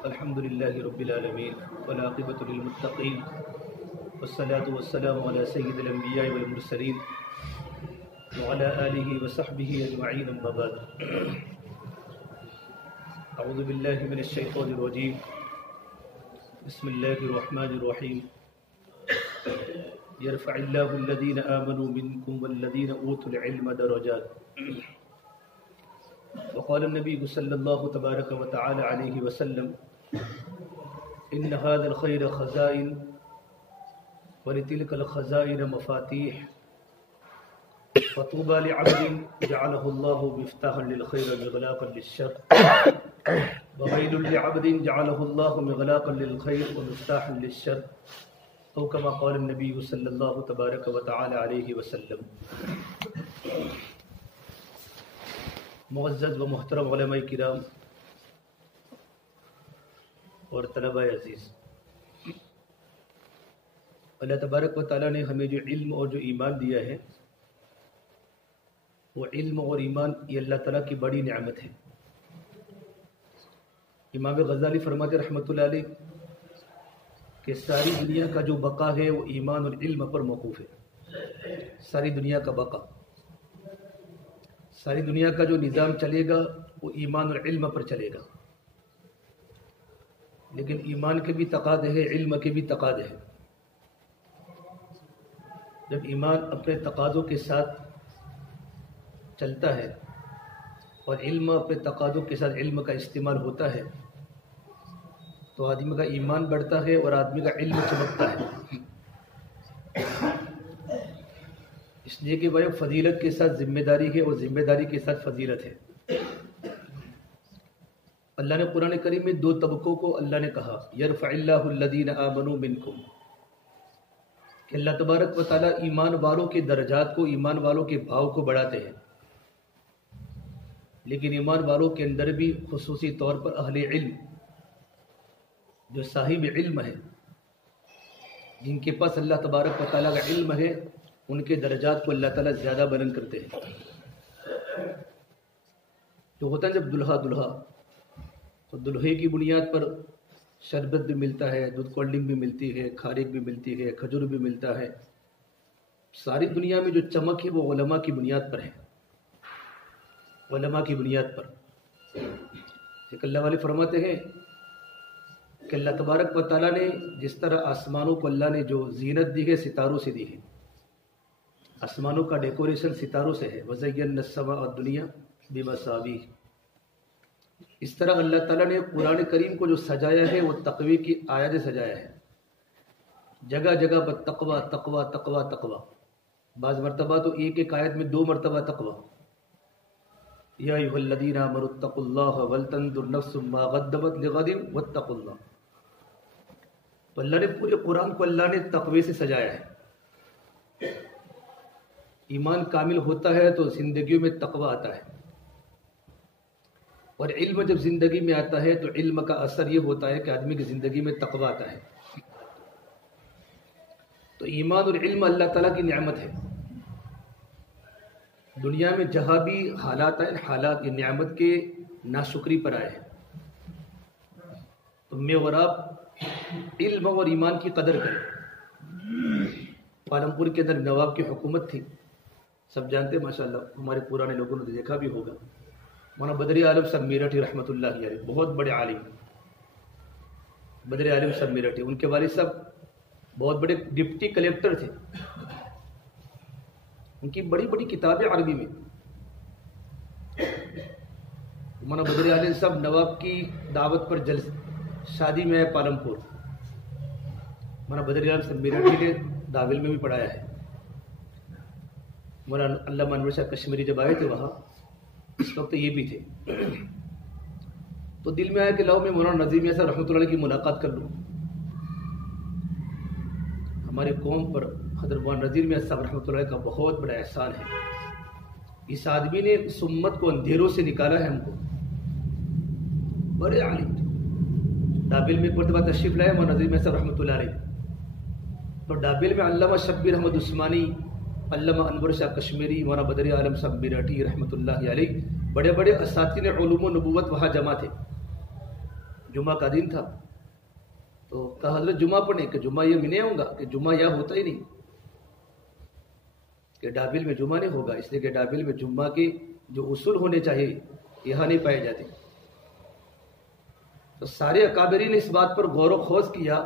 الحمد لله رب العالمين والعاقبة للمتقين والصلاة والسلام على سيد الأنبياء والمرسلين وعلى آله وصحبه أجمعين أما بعد أعوذ بالله من الشيطان الرجيم بسم الله الرحمن الرحيم يرفع الله الذين آمنوا منكم والذين أوتوا العلم درجات وقال النبي صلى الله تبارك وتعالى عليه وسلم إن هذا الخير خزائن ولتلك الخزائن مفاتيح فطوبى لعبد جعله الله مفتاحا للخير مغلاقا للشر وويل لعبد جعله الله مغلاقا للخير ومفتاحا للشر أو كما قال النبي صلى الله تبارك وتعالى عليه وسلم. معزز و محترم علماء کرام اور طلباء عزیز، اللہ تبارک و تعالیٰ نے ہمیں جو علم اور جو ایمان دیا ہے، وہ علم اور ایمان یہ اللہ تعالیٰ کی بڑی نعمت ہے. امام غزالی فرماتے رحمۃ اللہ علیہ کہ ساری دنیا کا جو بقا ہے وہ ایمان اور علم پر موقوف ہے. ساری دنیا کا بقا، ساری دنیا کا جو نظام چلے گا وہ ایمان اور علم پر چلے گا. لیکن ایمان کے بھی تقاضے ہیں، علم کے بھی تقاضے ہیں. جب ایمان اپنے تقاضوں کے ساتھ چلتا ہے اور علم اپنے تقاضوں کے ساتھ علم کا استعمال ہوتا ہے تو آدمی کا ایمان بڑھتا ہے اور آدمی کا علم چمکتا ہے. اس لیے کہ وہ فضیلت کے ساتھ ذمہ داری ہے اور ذمہ داری کے ساتھ فضیلت ہے. اللہ نے قرآن کریم میں دو طبقوں کو اللہ نے کہا، یرفع اللہ الذین آمنوا منکم، کہ اللہ تبارک و تعالیٰ ایمان والوں کے درجات کو، ایمان والوں کے بھاؤ کو بڑھاتے ہیں. لیکن ایمان والوں کے اندر بھی خصوصی طور پر اہل علم، جو صاحب علم ہے، جن کے پاس اللہ تبارک و تعالیٰ کا علم ہے، ان کے درجات کو اللہ تعالیٰ زیادہ بلند کرتے ہیں. جو ہوتا ہے جب دلہا تو دلہے کی بنیاد پر شربت بھی ملتا ہے، دودھ کولڈ ڈرنک بھی ملتی ہے، کھارک بھی ملتی ہے، کھجور بھی ملتا ہے. ساری دنیا میں جو چمک ہے وہ علماء کی بنیاد پر ہے، علماء کی بنیاد پر. ایک اللہ والے فرماتے ہیں کہ اللہ تبارک و تعالیٰ نے جس طرح آسمانوں کو اللہ نے جو زینت دی ہے ستاروں سے دی ہے، آسمانوں کا ڈیکوریشن ستاروں سے ہے، وَزَيَّنَّا السَّمَاءَ الدُّنْيَا بِمَصَابِيحَ. اس طرح اللہ تعالیٰ نے قرآن کریم کو جو سجایا ہے وہ تقوی کی آیات سجایا ہے. جگہ جگہ پر تقوی تقوی تقوی تقوی، بعض مرتبہ تو ایک ایک آیت میں 2 مرتبہ تقوی. یا ایھا الذین آمنوا اتقوا اللہ ولتنظر نفس ما قدمت لغد واتقوا اللہ. تو اللہ نے پورے قرآن کو اللہ نے تقوی سے سجایا ہے. ایمان کامل ہوتا ہے تو زندگیوں میں تقوی آتا ہے، اور علم جب زندگی میں آتا ہے تو علم کا اثر یہ ہوتا ہے کہ آدمی کی زندگی میں تقوی آتا ہے. تو ایمان اور علم اللہ تعالیٰ کی نعمت ہے. دنیا میں جہاں بھی حالات آئے، حالات یہ نعمت کے ناشکری پر آئے ہیں. تو میں اور آپ علم اور ایمان کی قدر کریں. پالم پور کے اندر نواب کی حکومت تھی، سب جانتے ہیں ماشاءاللہ، ہمارے پرانے لوگوں نے دیکھا بھی ہوگا. مولانا بدری عالم صاحب میرٹھی رحمۃ اللہ علیہ، بہت بڑے عالم، بدری عالم صاحب میرٹھی. ان کے والد صاحب بہت بڑے ڈپٹی کلیکٹر تھے. ان کی بڑی بڑی کتابیں عربی میں. مولانا بدری عالم صاحب نواب کی دعوت پر شادی میں آئے پالم پور. مولانا بدری عالم صاحب میرٹھی نے داول میں بھی پڑھایا ہے. مولانا علامہ انور شاہ کشمیری جب آئے تھے وہاں، اس وقت یہ بھی تھے. تو دل میں آیا کہ لاؤ میں مولانا نظیر میاں صاحب رحمۃ اللہ علیہ کی ملاقات کر لوں. ہمارے قوم پر حضرت مولانا نظیر میاں صاحب رحمۃ اللہ علیہ کا بہت بڑا احسان ہے. اس آدمی نے اس امت کو اندھیروں سے نکالا ہے. ہم کو بڑے عالم ڈابل میں ایک مرتبہ تشریف لائے مولانا نظیر میاں صاحب رحمۃ اللہ علیہ. تو ڈابل میں علامہ شبیر احمد عثمانی، علامہ انور شاہ کشمیری، مولانا بدری عالم صاحب میرٹھی رحمۃ اللہ علیہ، بڑے بڑے اساتذہ علوم و نبوت وہاں جمع تھے. جمعہ کا دن تھا تو کہا حضرت جمعہ پڑھیں کہ جمعہ یہ میں نہیں آؤں گا کہ جمعہ یہاں ہوتا ہی نہیں، کہ ڈابل میں جمعہ نہیں ہوگا، اس لیے کہ ڈابل میں جمعہ کے جو اصول ہونے چاہیے یہاں نہیں پائے جاتے۔ تو سارے اکابرین نے اس بات پر غور و خوض کیا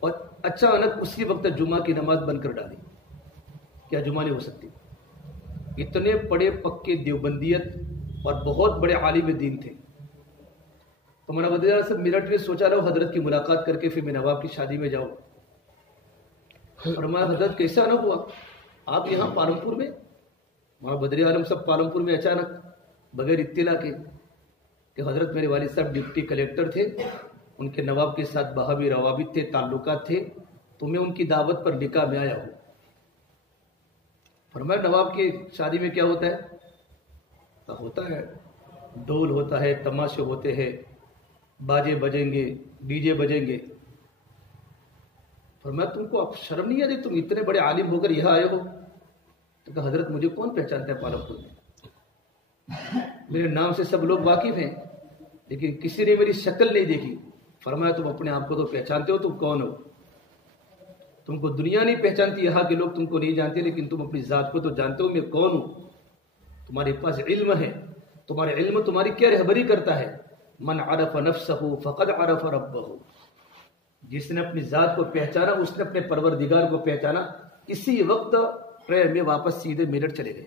اور اچانک اسی وقت جمعہ کی نماز بند کر ڈالی، کیا جمعہ نہیں ہو سکتی؟ اتنے بڑے پکے دیوبندیت اور بہت بڑے عالم دین تھے۔ تو مولانا بدر صاحب میرٹھ میں سوچا رہا حضرت کی ملاقات کر کے پھر میں نواب کی شادی میں جاؤں، اور میں حضرت کیسا نہ ہوا آپ یہاں پالمپور میں؟ مولانا بدر عالم صاحب پالمپور میں اچانک بغیر اطلاع کے کہ حضرت میرے والد صاحب ڈپٹی کلیکٹر تھے، ان کے نواب کے ساتھ باہمی روابط تھے، تعلقات تھے، تو میں ان کی دعوت پر نکاح میں آیا ہوں۔ فرمایا نواب کی شادی میں کیا ہوتا ہے؟ تو ہوتا ہے ڈول ہوتا ہے، تماشے ہوتے ہیں، باجے بجیں گے، ڈی جے بجیں گے۔ فرمایا تم کو اب شرم نہیں آتی؟ تم اتنے بڑے عالم ہو کر یہاں آئے ہو؟ تو کہا حضرت مجھے کون پہچانتا ہے پالمپور میں؟ میرے نام سے سب لوگ واقف ہیں لیکن کسی نے میری شکل نہیں دیکھی۔ فرمایا تم اپنے آپ کو تو پہچانتے ہو، تم کون ہو؟ تم کو دنیا نہیں پہچانتی، یہاں کے لوگ تم کو نہیں جانتے، لیکن تم اپنی ذات کو تو جانتے ہو میں کون ہوں۔ تمہارے پاس علم ہے، تمہارا علم تمہاری کیا رہبری کرتا ہے؟ من عرف نفسہ فقد عرف ربہ، جس نے اپنی ذات کو پہچانا اس نے اپنے پروردگار کو پہچانا۔ اسی وقت ٹرین میں واپس سیدھے میرٹھ چلے گئے۔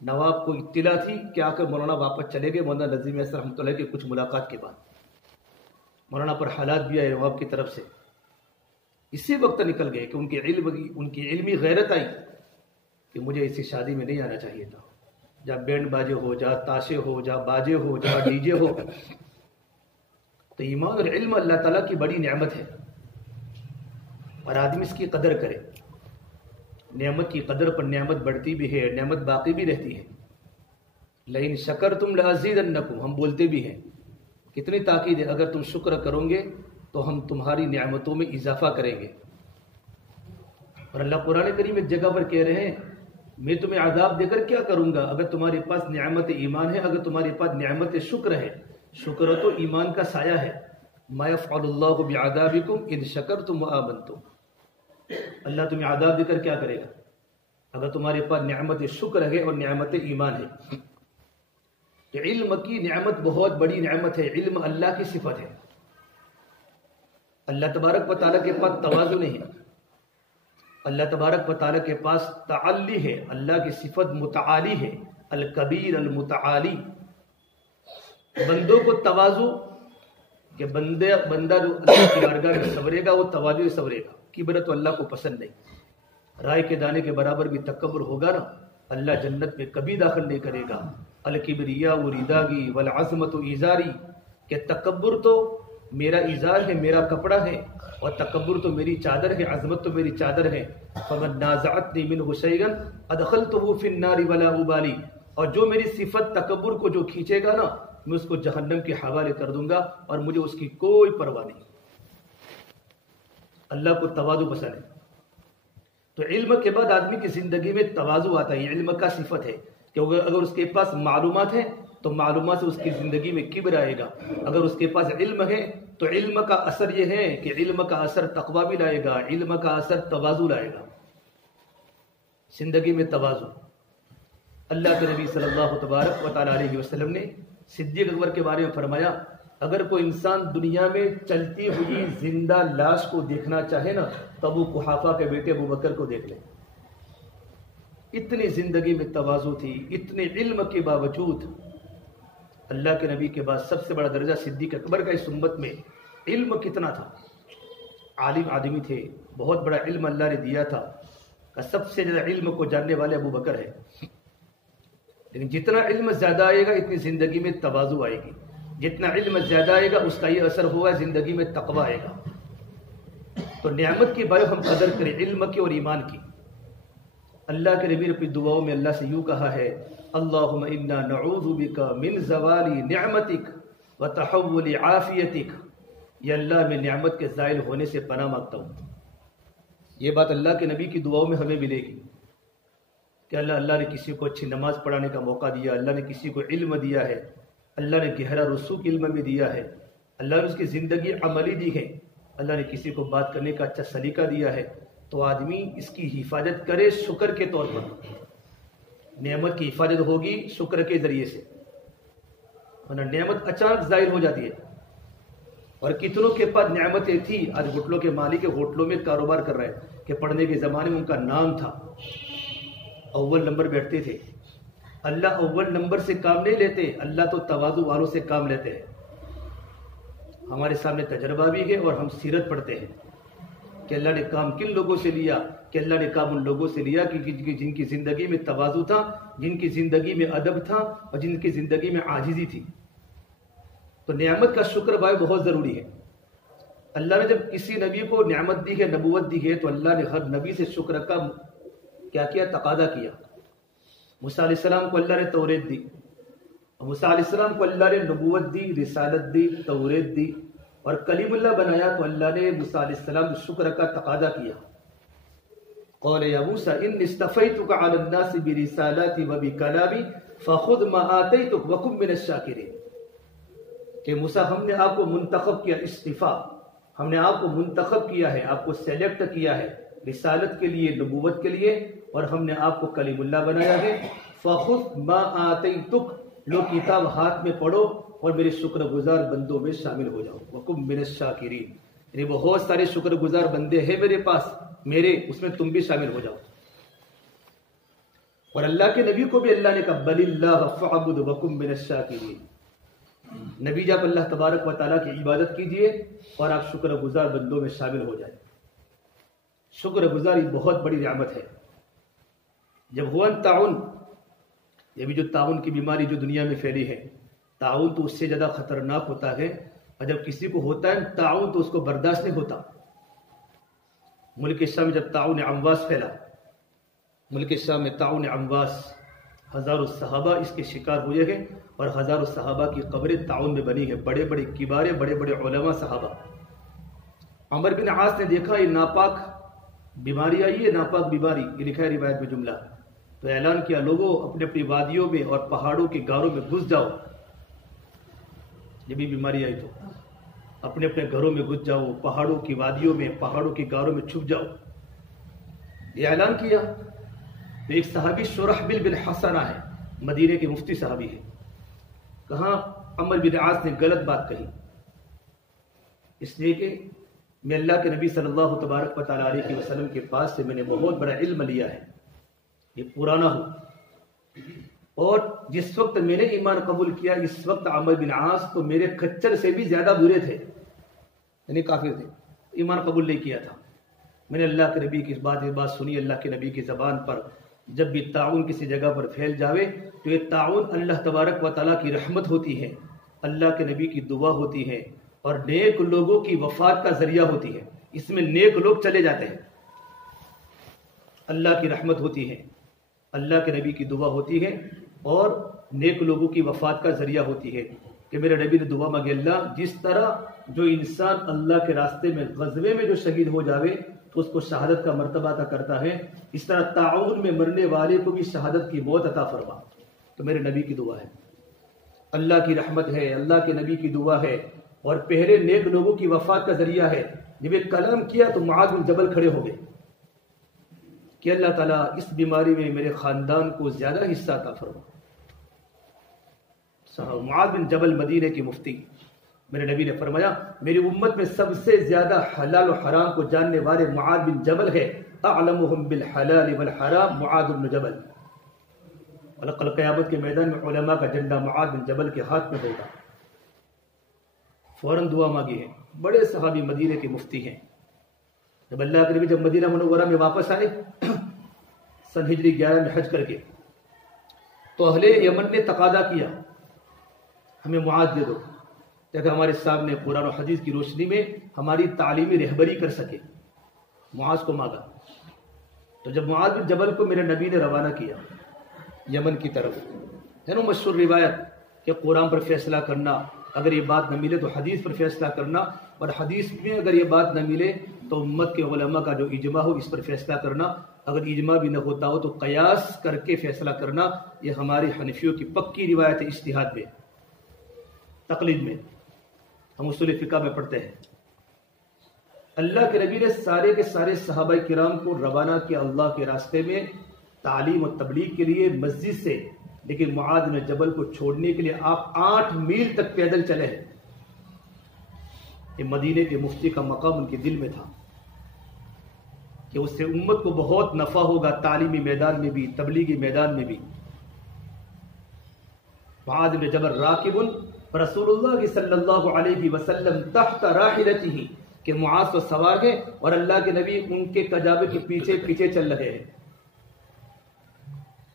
نواب کو اطلاع تھی کہ آ کر مولانا واپس چلے گئے مولانا نظیم احسن رحمۃ اللہ کی کچھ ملاقات کے بعد۔ مولانا پر حالات بھی آئے نواب کی طرف سے، اسی وقت نکل گئے کہ ان کی علمی غیرت آئی کہ مجھے اسی شادی میں نہیں آنا چاہیے تھا، جہاں بینڈ باجے ہو، جہاں تاشے ہو، جہاں باجے ہو، جہاں ڈی جے ہو۔ تو ایمان اور علم اللہ تعالیٰ کی بڑی نعمت ہے اور آدمی اس کی قدر کرے۔ نعمت کی قدر پر نعمت بڑھتی بھی ہے، نعمت باقی بھی رہتی ہے۔ لئن شکرتم لازیدنکم، ہم بولتے بھی ہیں، کتنی تاکید ہے، اگر تم شکر کرو گے تو ہم تمہاری نعمتوں میں اضافہ کریں گے۔ اور اللہ قرآن کریم ایک جگہ پر کہہ رہے ہیں میں تمہیں عذاب دے کر کیا کروں گا اگر تمہارے پاس نعمت ایمان ہے، اگر تمہارے پاس نعمت شکر ہے۔ شکر تو ایمان کا سایہ ہے۔ ما یفعل اللہ بعذابکم ان شکرتم وآمنتم، اللہ تمہیں عذاب دے کر کیا کرے گا اگر تمہارے پاس نعمت شکر ہے اور نعمت ایمان ہے۔ تو علم کی نعمت بہت بڑی نعمت ہے، علم اللہ کی صفت ہے۔ اللہ تبارک و تعالیٰ کے پاس تواضع نہیں ہے، اللہ تبارک و تعالیٰ کے پاس تعالی ہے، اللہ کی صفت متعالی ہے، الکبیر المتعالی۔ بندوں کو تواضع کہ بندہ جو اللہ کی بارگاہ میں سورے گا وہ تواضع سے سورے گا، کبر تو اللہ کو پسند نہیں۔ رائے کے دانے کے برابر بھی تکبر ہوگا نا، اللہ جنت میں کبھی داخل نہیں کرے گا۔ الکبریاء رداگی والعظمت ایزاری، کہ تکبر تو میرا ایزار ہے، میرا کپڑا ہے، اور تکبر تو میری چادر ہے، عظمت تو میری چادر ہے۔ فمن نازعتنی منہ شیئا ادخلتہ فی النار ولا ابالی، اور جو میری صفت تکبر کو جو کھینچے گا نا میں اس کو جہنم کے حوالے کر دوں گا، اور مجھے اس کی کوئی پرواہ نہیں۔ اللہ کو تواضع پسند ہے۔ تو علم کے بعد آدمی کی زندگی میں تواضع آتا ہے، یہ علم کا صفت ہے کہ اگر اس کے پاس معلومات ہیں تو معلومات سے اس کی زندگی میں کبر آئے گا، اگر اس کے پاس علم ہے تو علم کا اثر یہ ہے کہ علم کا اثر تقوی بھی لائے گا، علم کا اثر تواضع لائے گا زندگی میں۔ تواضع اللہ کے نبی صلی اللہ تبارک و تعالیٰ علیہ وسلم نے صدیق اکبر کے بارے میں فرمایا اگر کوئی انسان دنیا میں چلتی ہوئی زندہ لاش کو دیکھنا چاہے نا تب وہ قحافہ کے بیٹے ابو بکر کو دیکھ لے۔ اتنی زندگی میں تواضع تھی، اتنے علم کے باوجود۔ اللہ کے نبی کے بعد سب سے بڑا درجہ صدیق اکبر کا اس امت میں۔ علم کتنا تھا، عالم آدمی تھے، بہت بڑا علم اللہ نے دیا تھا کہ سب سے زیادہ علم کو جاننے والے ابو بکر ہے۔ لیکن جتنا علم زیادہ آئے گا اتنی زندگی میں تواضع آئے گی، جتنا علم زیادہ آئے گا اس کا یہ اثر ہوا زندگی میں تقوی آئے گا۔ تو نعمت کی بارے ہم قدر کریں، علم کی اور ایمان کی۔ اللہ کے نبی نے اپنی دعاؤں میں اللہ سے یوں کہا ہے اللہم انا نعوذ بک من زوال نعمتک وتحول عافیتک، یا اللہ میں نعمت کے زائل ہونے سے پناہ مانگتا ہوں۔ یہ بات اللہ کے نبی کی دعاؤں میں ہمیں ملے گی کہ اللہ نے کسی کو اچھی نماز پڑھانے کا موقع دیا، اللہ نے کسی کو علم دیا ہے، اللہ نے گہرا رسوخ علم بھی دیا ہے، اللہ نے اس کی زندگی عملی دی ہے، اللہ نے کسی کو بات کرنے کا اچھا سلیقہ دیا ہے، تو آدمی اس کی حفاظت کرے شکر کے طور پر۔ نعمت کی حفاظت ہوگی شکر کے ذریعے سے، ورنہ نعمت اچانک ظاہر ہو جاتی ہے۔ اور کتنوں کے پاس نعمتیں تھی، آج ہوٹلوں کے مالک ہوٹلوں میں کاروبار کر رہے ہیں کہ پڑھنے کے زمانے میں ان کا نام تھا، اول نمبر بیٹھتے تھے۔ اللہ اول نمبر سے کام نہیں لیتے، اللہ تو تواضع والوں سے کام لیتے ہیں۔ ہمارے سامنے تجربہ بھی ہے اور ہم سیرت پڑھتے ہیں کہ اللہ نے کام کن لوگوں سے لیا، کہ اللہ نے کام ان لوگوں سے لیا کہ جن کی زندگی میں تواضع تھا، جن کی زندگی میں ادب تھا اور جن کی زندگی میں عاجزی تھی۔ تو نعمت کا شکر بھائی بہت ضروری ہے۔ اللہ نے جب کسی نبی کو نعمت دی ہے، نبوت دی ہے، تو اللہ نے ہر نبی سے شکر کا کیا کیا؟ تقاضا کیا۔ موسیٰ علیہ السلام کو اللہ نے توریت دی، موسیٰ علیہ السلام کو اللہ نے نبوت دی، رسالت دی، توریت دی اور کلیم اللہ بنایا، تو اللہ نے موسیٰ علیہ السلام شکر کا تقاضا کیا۔ قال یا موسیٰ انی اصطفیتک علی الناس برسالاتی وبکلامی فخذ ما آتیتک وکن من الشاکرین، کہ موسیٰ ہم نے آپ کو منتخب کیا، استفا، ہم نے آپ کو منتخب کیا ہے، آپ کو سیلیکٹ کیا ہے رسالت کے لیے، نبوت کے لیے، اور ہم نے آپ کو کلیم اللہ بنایا ہے۔ فخذ ما آتیتک، لو کتاب ہاتھ میں پڑھو اور میرے شکر گزار بندوں میں شامل ہو جاؤ، وکم من الشاکرین، یعنی بہت سارے شکر گزار بندے ہیں میرے پاس، میرے اس میں تم بھی شامل ہو جاؤ۔ اور اللہ کے نبی کو بھی اللہ نے کہا بل اللہ فاعبد وکم من الشاکرین، نبی جب اللہ تبارک و تعالیٰ کی عبادت کیجئے اور آپ شکر گزار بندوں میں شامل ہو جائیں۔ شکر گزاری بہت بڑی نعمت ہے۔ جب ہوا تعاون، یہ بھی جو تعاون کی بیماری جو دنیا میں پھیلی ہے، تعاون تو اس سے زیادہ خطرناک ہوتا ہے، اور جب کسی کو ہوتا ہے تعاون تو اس کو برداشت نہیں ہوتا۔ ملک شام میں جب تعاون امواس پھیلا، ملک شام میں تعاون امواس، ہزاروں صحابہ اس کے شکار ہوئے ہیں اور ہزاروں صحابہ کی قبریں تعاون میں بنی ہیں، بڑے بڑے کبارے، بڑے بڑے علماء صحابہ۔ عمر بن عاص نے دیکھا یہ ناپاک بیماری آئی ہے، ناپاک بیماری، یہ لکھا ہے روایت میں جملہ، تو اعلان کیا لوگوں اپنے اپنی وادیوں میں اور پہاڑوں کے غاروں میں گھس جاؤ، جب بھی بیماری آئی تو اپنے اپنے گھروں میں گھس جاؤ، پہاڑوں کی وادیوں میں، پہاڑوں کی غاروں میں چھپ جاؤ، یہ اعلان کیا۔ تو ایک صحابی شرحبیل بن حسنہ ہے، مدینے کے مفتی صحابی ہے، کہاں عمر بن عاص نے غلط بات کہی، اس لیے کہ میں اللہ کے نبی صلی اللہ تبارک و تعالیٰ علیہ وسلم کے پاس سے میں نے بہت بڑا علم لیا ہے، یہ پرانا ہو، اور جس وقت میں نے ایمان قبول کیا اس وقت عمر بن عاص تو میرے کچر سے بھی زیادہ برے تھے، یعنی کافر تھے، ایمان قبول نہیں کیا تھا۔ میں نے اللہ کے نبی کی بات سنی، اللہ کے نبی کی زبان پر، جب بھی تعاون کسی جگہ پر پھیل جاوے تو یہ تعاون اللہ تبارک و تعالیٰ کی رحمت ہوتی ہے، اللہ کے نبی کی دعا ہوتی ہے اور نیک لوگوں کی وفات کا ذریعہ ہوتی ہے، اس میں نیک لوگ چلے جاتے ہیں، اللہ کی رحمت ہوتی ہے، اللہ کے نبی کی دعا ہوتی ہے اور نیک لوگوں کی وفات کا ذریعہ ہوتی ہے، کہ میرے نبی نے دعا مانگی اللہ جس طرح جو انسان اللہ کے راستے میں غزوے میں جو شہید ہو جاوے تو اس کو شہادت کا مرتبہ عطا کرتا ہے، اس طرح تعاون میں مرنے والے کو بھی شہادت کی موت عطا فرما۔ تو میرے نبی کی دعا ہے، اللہ کی رحمت ہے، اللہ کے نبی کی دعا ہے اور پہلے نیک لوگوں کی وفات کا ذریعہ ہے۔ جب ایک کلام کیا تو معاذ بن جبل کھڑے ہو گئے کہ اللہ تعالیٰ اس بیماری میں میرے خاندان کو زیادہ حصہ عطا فرما۔ معاذ بن جبل مدینے کے مفتی، میرے نبی نے فرمایا میری امت میں سب سے زیادہ حلال و حرام کو جاننے والے معاذ بن جبل ہے، اعلمہم بالحلال والحرام معاذ بن جبل، اور کل قیامت کے میدان میں علماء کا جھنڈا معاذ بن جبل کے ہاتھ میں ہوگا۔ فوراً دعا مانگی ہے، بڑے صحابی مدینے کے مفتی ہیں۔ جب اللہ کے نبی جب مدینہ منورہ میں واپس آئے سن ہجری 11 میں حج کر کے، تو اہل یمن نے تقاضا کیا ہمیں معاذ دے دو تاکہ ہمارے سامنے قرآن و حدیث کی روشنی میں ہماری تعلیمی رہبری کر سکے، معاذ کو مانگا۔ تو جب معاذ بن جبل کو میرے نبی نے روانہ کیا یمن کی طرف، ہے نا مشہور روایت کہ قرآن پر فیصلہ کرنا، اگر یہ بات نہ ملے تو حدیث پر فیصلہ کرنا، اور حدیث میں اگر یہ بات نہ ملے تو امت کے علماء کا جو اجماع ہو اس پر فیصلہ کرنا، اگر اجماع بھی نہ ہوتا ہو تو قیاس کر کے فیصلہ کرنا، یہ ہماری حنفیوں کی پکی روایت ہے، اجتہاد میں، تقلید میں۔ ہم اصول فقہ میں پڑھتے ہیں اللہ کے نبی نے سارے کے سارے صحابہ کرام کو روانہ کیا اللہ کے راستے میں تعلیم و تبلیغ کے لیے مسجد سے، لیکن معاذ بن جبل کو چھوڑنے کے لیے آپ 8 میل تک پیدل چلے ہیں۔ یہ مدینے کے مفتی کا مقام ان کے دل میں تھا کہ اس سے امت کو بہت نفع ہوگا، تعلیمی میدان میں بھی، تبلیغی میدان میں بھی۔ معاذ بن جبل راکب رسول اللہ صلی اللہ علیہ وسلم تحت راحلتہ، کہ معاذ تو سوار ہیں اور اللہ کے نبی ان کے کجاوے کے پیچھے پیچھے چل رہے ہیں،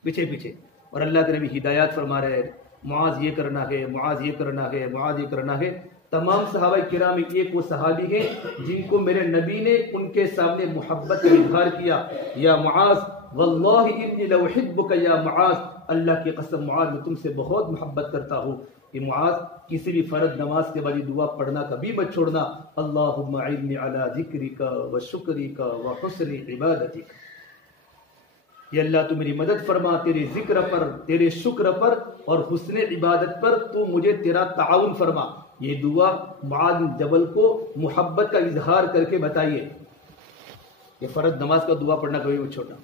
پیچھے پیچھے، اور اللہ کے نبی ہدایات فرما رہے ہیں، معاذ یہ کرنا ہے، معاذ یہ کرنا ہے، معاذ یہ کرنا ہے۔ تمام صحابہ کرام میں ایک وہ صحابی ہیں جن کو میرے نبی نے ان کے سامنے محبت کا اظہار کیا، یا معاذ واللہ انی لأحبک یا معاذ، اللہ کی قسم معاذ میں تم سے بہت محبت کرتا ہوں۔ کہ معاذ کسی بھی فرض نماز کے بعد یہ دعا پڑھنا کبھی مت چھوڑنا، اللہم اعنی علی ذکرک و شکرک و حسن عبادتک، یا اللہ تو میری مدد فرما تیرے ذکر پر، تیرے شکر پر اور حسن عبادت پر، تو مجھے تیرا تعاون فرما۔ یہ دعا معاذ بن جبل کو محبت کا اظہار کر کے بتائیے، یہ فرض نماز کا دعا پڑھنا کبھی مت چھوڑنا۔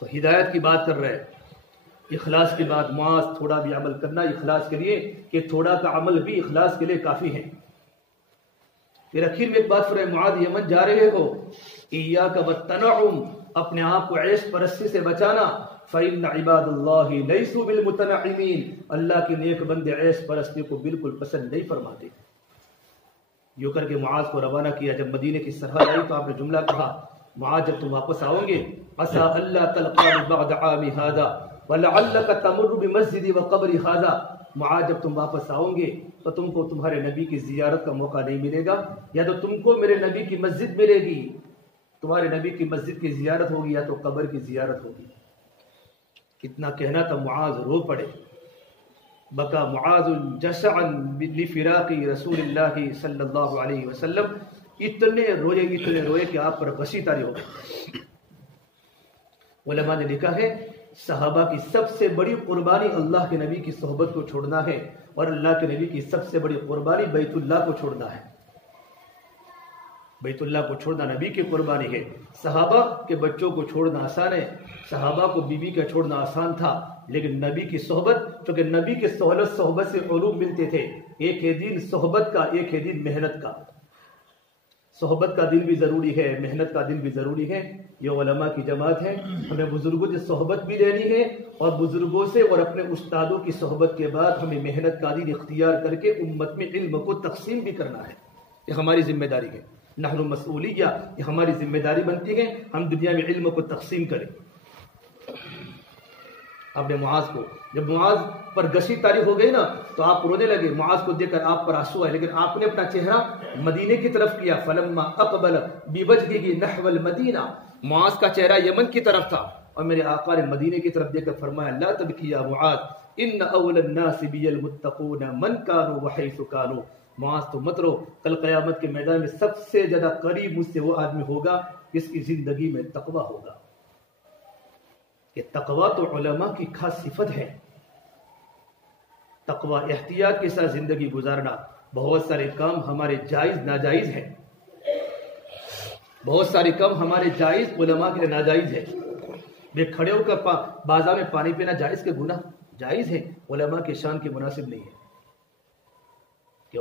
تو ہدایت کی بات کر رہے ہیں، اخلاص کے بعد معاذ تھوڑا بھی عمل کرنا اخلاص کے لیے، کہ تھوڑا کا عمل بھی اخلاص کے لیے کافی ہے۔ پھر اخیر میں ایک بات فرمائے، معاذ یمن جا رہے ہو، ایاک والتنعم، اپنے آپ کو عیش پرستی سے بچانا، فإن عباد اللہ لیسوا بالمتنعمین، اللہ کے نیک بندے عیش پرستی کو بالکل پسند نہیں فرماتے۔ یوں کر کے معاذ کو روانہ کیا۔ جب مدینے کی سرحد آئی تو آپ نے جملہ کہا، معاذ جب تم واپس آؤ گے، عسى الا تلقاني بعد عام هذا ولعلك تمر بمسجدي وقبري هذا، معاذ جب تم واپس آؤ گے تو تم کو تمہارے نبی کی زیارت کا موقع نہیں ملے گا، یا تو تم کو میرے نبی کی مسجد ملے گی، تمہارے نبی کی مسجد کی زیارت ہوگی، یا تو قبر کی زیارت ہوگی۔ کتنا کہنا تھا، معاذ رو پڑے، بکا معاذ جشعا لفراق رسول اللہ صلی اللہ علیہ وسلم، اتنے روئے کہ آپ پر غشی طاری ہو گئی۔ علماء نے لکھا ہے صحابہ کی سب سے بڑی قربانی اللہ کے نبی کی صحبت کو چھوڑنا ہے، اور اللہ کے نبی کی سب سے بڑی قربانی بیت اللہ کو چھوڑنا ہے۔ بیت اللہ کو چھوڑنا نبی کی قربانی ہے۔ صحابہ کے بچوں کو چھوڑنا آسان ہے، صحابہ کو بیوی کا چھوڑنا آسان تھا، لیکن نبی کی صحبت، چونکہ نبی کے صحبت سے علوم ملتے تھے، ایک ہے دین صحبت کا، ایک ہے دین محنت کا۔ صحبت کا دل بھی ضروری ہے، محنت کا دل بھی ضروری ہے۔ یہ علماء کی جماعت ہے، ہمیں بزرگوں سے صحبت بھی لینی ہے، اور بزرگوں سے اور اپنے استادوں کی صحبت کے بعد ہمیں محنت کا دل اختیار کر کے امت میں علم کو تقسیم بھی کرنا ہے۔ یہ ہماری ذمہ داری ہے، نحن مسئولیہ، یہ ہماری ذمہ داری بنتی ہے، ہم دنیا میں علم کو تقسیم کریں۔ آپ نے معاذ کو، جب معاذ پر غشی طاری ہو گئی نا تو آپ رونے لگے، معاذ کو دیکھ کر آپ پر آنسو آئے، لیکن آپ نے اپنا چہرہ مدینے کی طرف کیا۔ فلما اقبل بوجهه نحو المدینہ، معاذ کا چہرہ یمن کی طرف تھا، اور میرے آقا نے مدینے کی طرف دیکھ کر فرمایا، لا تبکی یا معاذ ان اول الناس بی المتقون من كانوا وحیث كانوا، معاذ تو مت رو، کل قیامت کے میدان میں سب سے زیادہ قریب مجھ سے وہ آدمی ہوگا جس کی زندگی میں تقوی ہوگا۔ کہ تقوی تو علماء کی خاص صفت ہے، تقوی احتیاط کے ساتھ زندگی گزارنا۔ بہت سارے کام ہمارے جائز ناجائز ہیں، بہت سارے کام ہمارے جائز علماء کے لیے ناجائز ہے۔ بے کھڑے ہو کر بازار میں پانی پینا جائز کے گناہ جائز ہے، علماء کے شان کے مناسب نہیں ہے۔ کہ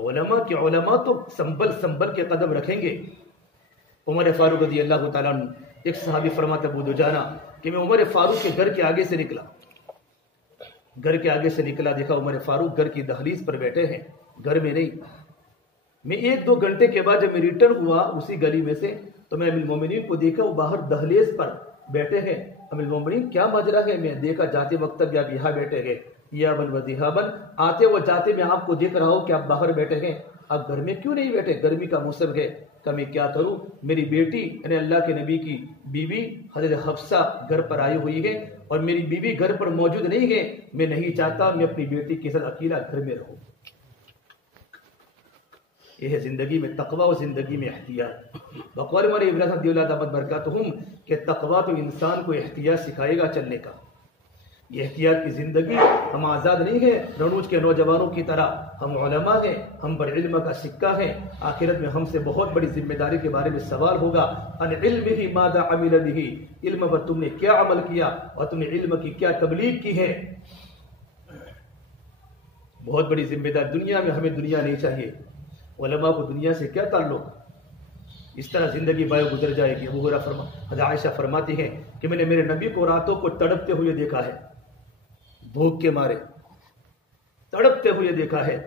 علماء تو سنبھل کے قدم رکھیں گے۔ عمر فاروق رضی اللہ تعالیٰ عنہ، ایک صحابی فرماتے ابو دجانہ کہ میں عمر فاروق کے گھر کے آگے سے نکلا، دیکھا عمر فاروق گھر کی دہلیز پر بیٹھے ہیں، گھر میں نہیں۔ میں 1-2 گھنٹے کے بعد جب میں ریٹرن ہوا اسی گلی میں سے تو میں امیر المومنین کو دیکھا، وہ باہر دہلیز پر بیٹھے ہیں۔ امیر المومنین کیا ماجرا ہے؟ میں دیکھا، جاتے وقت تک آپ یہاں بیٹھے ہیں، یابن و ذہابن، آتے و جاتے میں آپ کو دیکھ رہا ہوں کہ آپ باہر بیٹھے ہیں، آپ گھر میں کیوں نہیں بیٹھے؟ گرمی کا موسم ہے۔ کہ میں کیا کروں، میری بیٹی یعنی اللہ کے نبی کی بیوی حضرت حفصہ گھر پر آئی ہوئی ہے، اور میری بیوی گھر پر موجود نہیں ہے، میں نہیں چاہتا میں اپنی بیٹی کے ساتھ اکیلا گھر میں رہوں۔ یہ ہے زندگی میں تقوی اور زندگی میں احتیاط۔ بقول مولانا ابراہیم رضی اللہ عنہ برکاتہم کہ تقوی تو انسان کو احتیاط سکھائے گا چلنے کا۔ یہ احتیاط کی زندگی، ہم آزاد نہیں ہیں رنوج کے نوجوانوں کی طرح، ہم علماء ہیں، ہم بر علم کا سکہ ہیں. آخرت میں ہم سے بہت بڑی ذمہ داری کے بارے میں سوال ہوگا. ان علمہ ماذا عمل بہ، علم پر تم نے کیا عمل کیا اور تم نے علم کی کیا تبلیغ کی ہے. بہت بڑی ذمہ داری. دنیا میں ہمیں دنیا نہیں چاہیے، علماء کو دنیا سے کیا تعلق. اس طرح زندگی بایو گزر جائے گی. ابو ہریرہ حضرت عائشہ فرماتی ہیں کہ میں نے میرے نبی کو راتوں کو تڑپتے ہوئے دیکھا ہے، بھوک کے مارے تڑپتے ہوئے دیکھا ہے.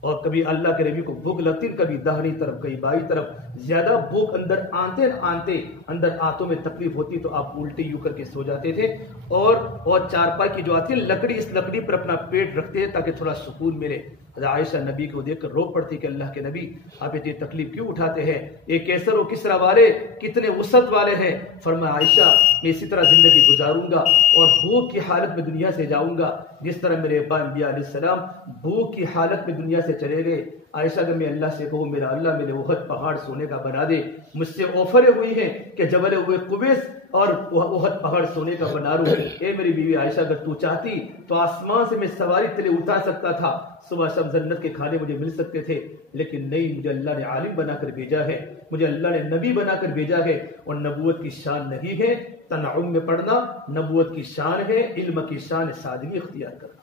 اور کبھی اللہ کے نبی کو بھوک لگتی، کبھی داہنی طرف کبھی بائیں طرف. زیادہ بھوک اندر آنتے اندر آنتوں میں تکلیف ہوتی تو آپ الٹی یوں کر کے سو جاتے تھے، اور چارپائی کی جو آتی ہے لکڑی، اس لکڑی پر اپنا پیٹ رکھتے ہیں تاکہ تھوڑا سکون ملے. حضرت عائشہ نبی کو دیکھ کر رو پڑتی کہ اللہ کے نبی آپ اتنی تکلیف کیوں اٹھاتے ہیں، یہ کیسر و کسرا والے کتنے وسعت والے ہیں. فرمایا عائشہ میں اسی طرح زندگی گزاروں گا اور بھوک کی حالت میں دنیا سے جاؤں گا جس طرح میرے ابا انبیاء علیہ السلام بھوک کی حالت میں دنیا سے چلے گئے. عائشہ کہ میں اللہ سے کہوں میرا اللہ میرے احد پہاڑ سونے کا بنا دے. مجھ سے آفریں ہوئی ہیں کہ جبل قبیس اور احد پہاڑ سونے کا بنا لوں. اے میری بیوی عائشہ اگر تو چاہتی تو آسمان سے میں سواری تیرے اٹھا سکتا تھا، صبح شب جنت کے کھانے مجھے مل سکتے تھے، لیکن نہیں، مجھے اللہ نے عالم بنا کر بھیجا ہے، مجھے اللہ نے نبی بنا کر بھیجا ہے. اور نبوت کی شان نہیں ہے تنعم میں پڑھنا، نبوت کی شان ہے علم کی شان سادگی اختیار کرنا.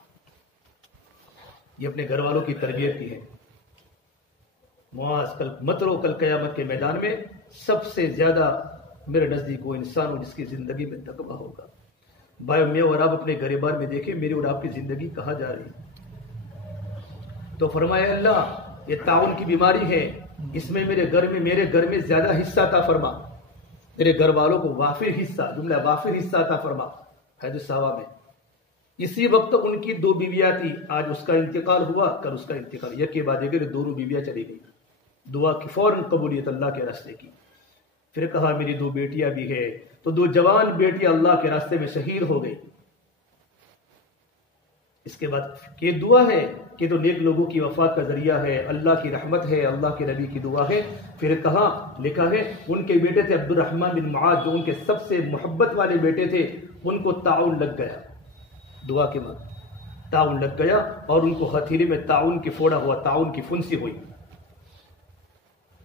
یہ اپنے گھر والوں کی تربیت کی ہے. معاذ کل مت رو، کل قیامت کے میدان میں سب سے زیادہ میرے نزدیک وہ انسان ہو جس کی زندگی میں تقویٰ ہوگا. بھائی میں اور آپ اپنے گھر بار میں دیکھیں میری اور آپ کی زندگی کہاں جا رہی ہے. تو فرمایا اللہ یہ تعاون کی بیماری ہے، اس میں میرے گھر میں زیادہ حصہ عطا فرما، میرے گھر والوں کو وافر حصہ، جملہ وافر حصہ عطا فرما. حدیث صحابہ میں اسی وقت ان کی 2 بیویاں تھی، آج اس کا انتقال ہوا، کل اس کا انتقال، یک کے بعد ایک دونوں بیویاں چلی گئی. دعا کی فوراً قبولیت اللہ کے راستے کی. پھر کہا میری 2 بیٹیاں بھی ہے، تو 2 جوان بیٹیاں اللہ کے راستے میں شہید ہو گئی. اس کے بعد یہ دعا ہے کہ تو نیک لوگوں کی وفات کا ذریعہ ہے، اللہ کی رحمت ہے، اللہ کے نبی کی دعا ہے. پھر کہا لکھا ہے ان کے بیٹے تھے عبد الرحمن بن معاذ جو ان کے سب سے محبت والے بیٹے تھے، ان کو تعاون لگ گیا. دعا کے بعد تعاون لگ گیا اور ان کو ہتھیلی میں تعاون کی پھوڑا ہوا، تعاون کی پھنسی ہوئی.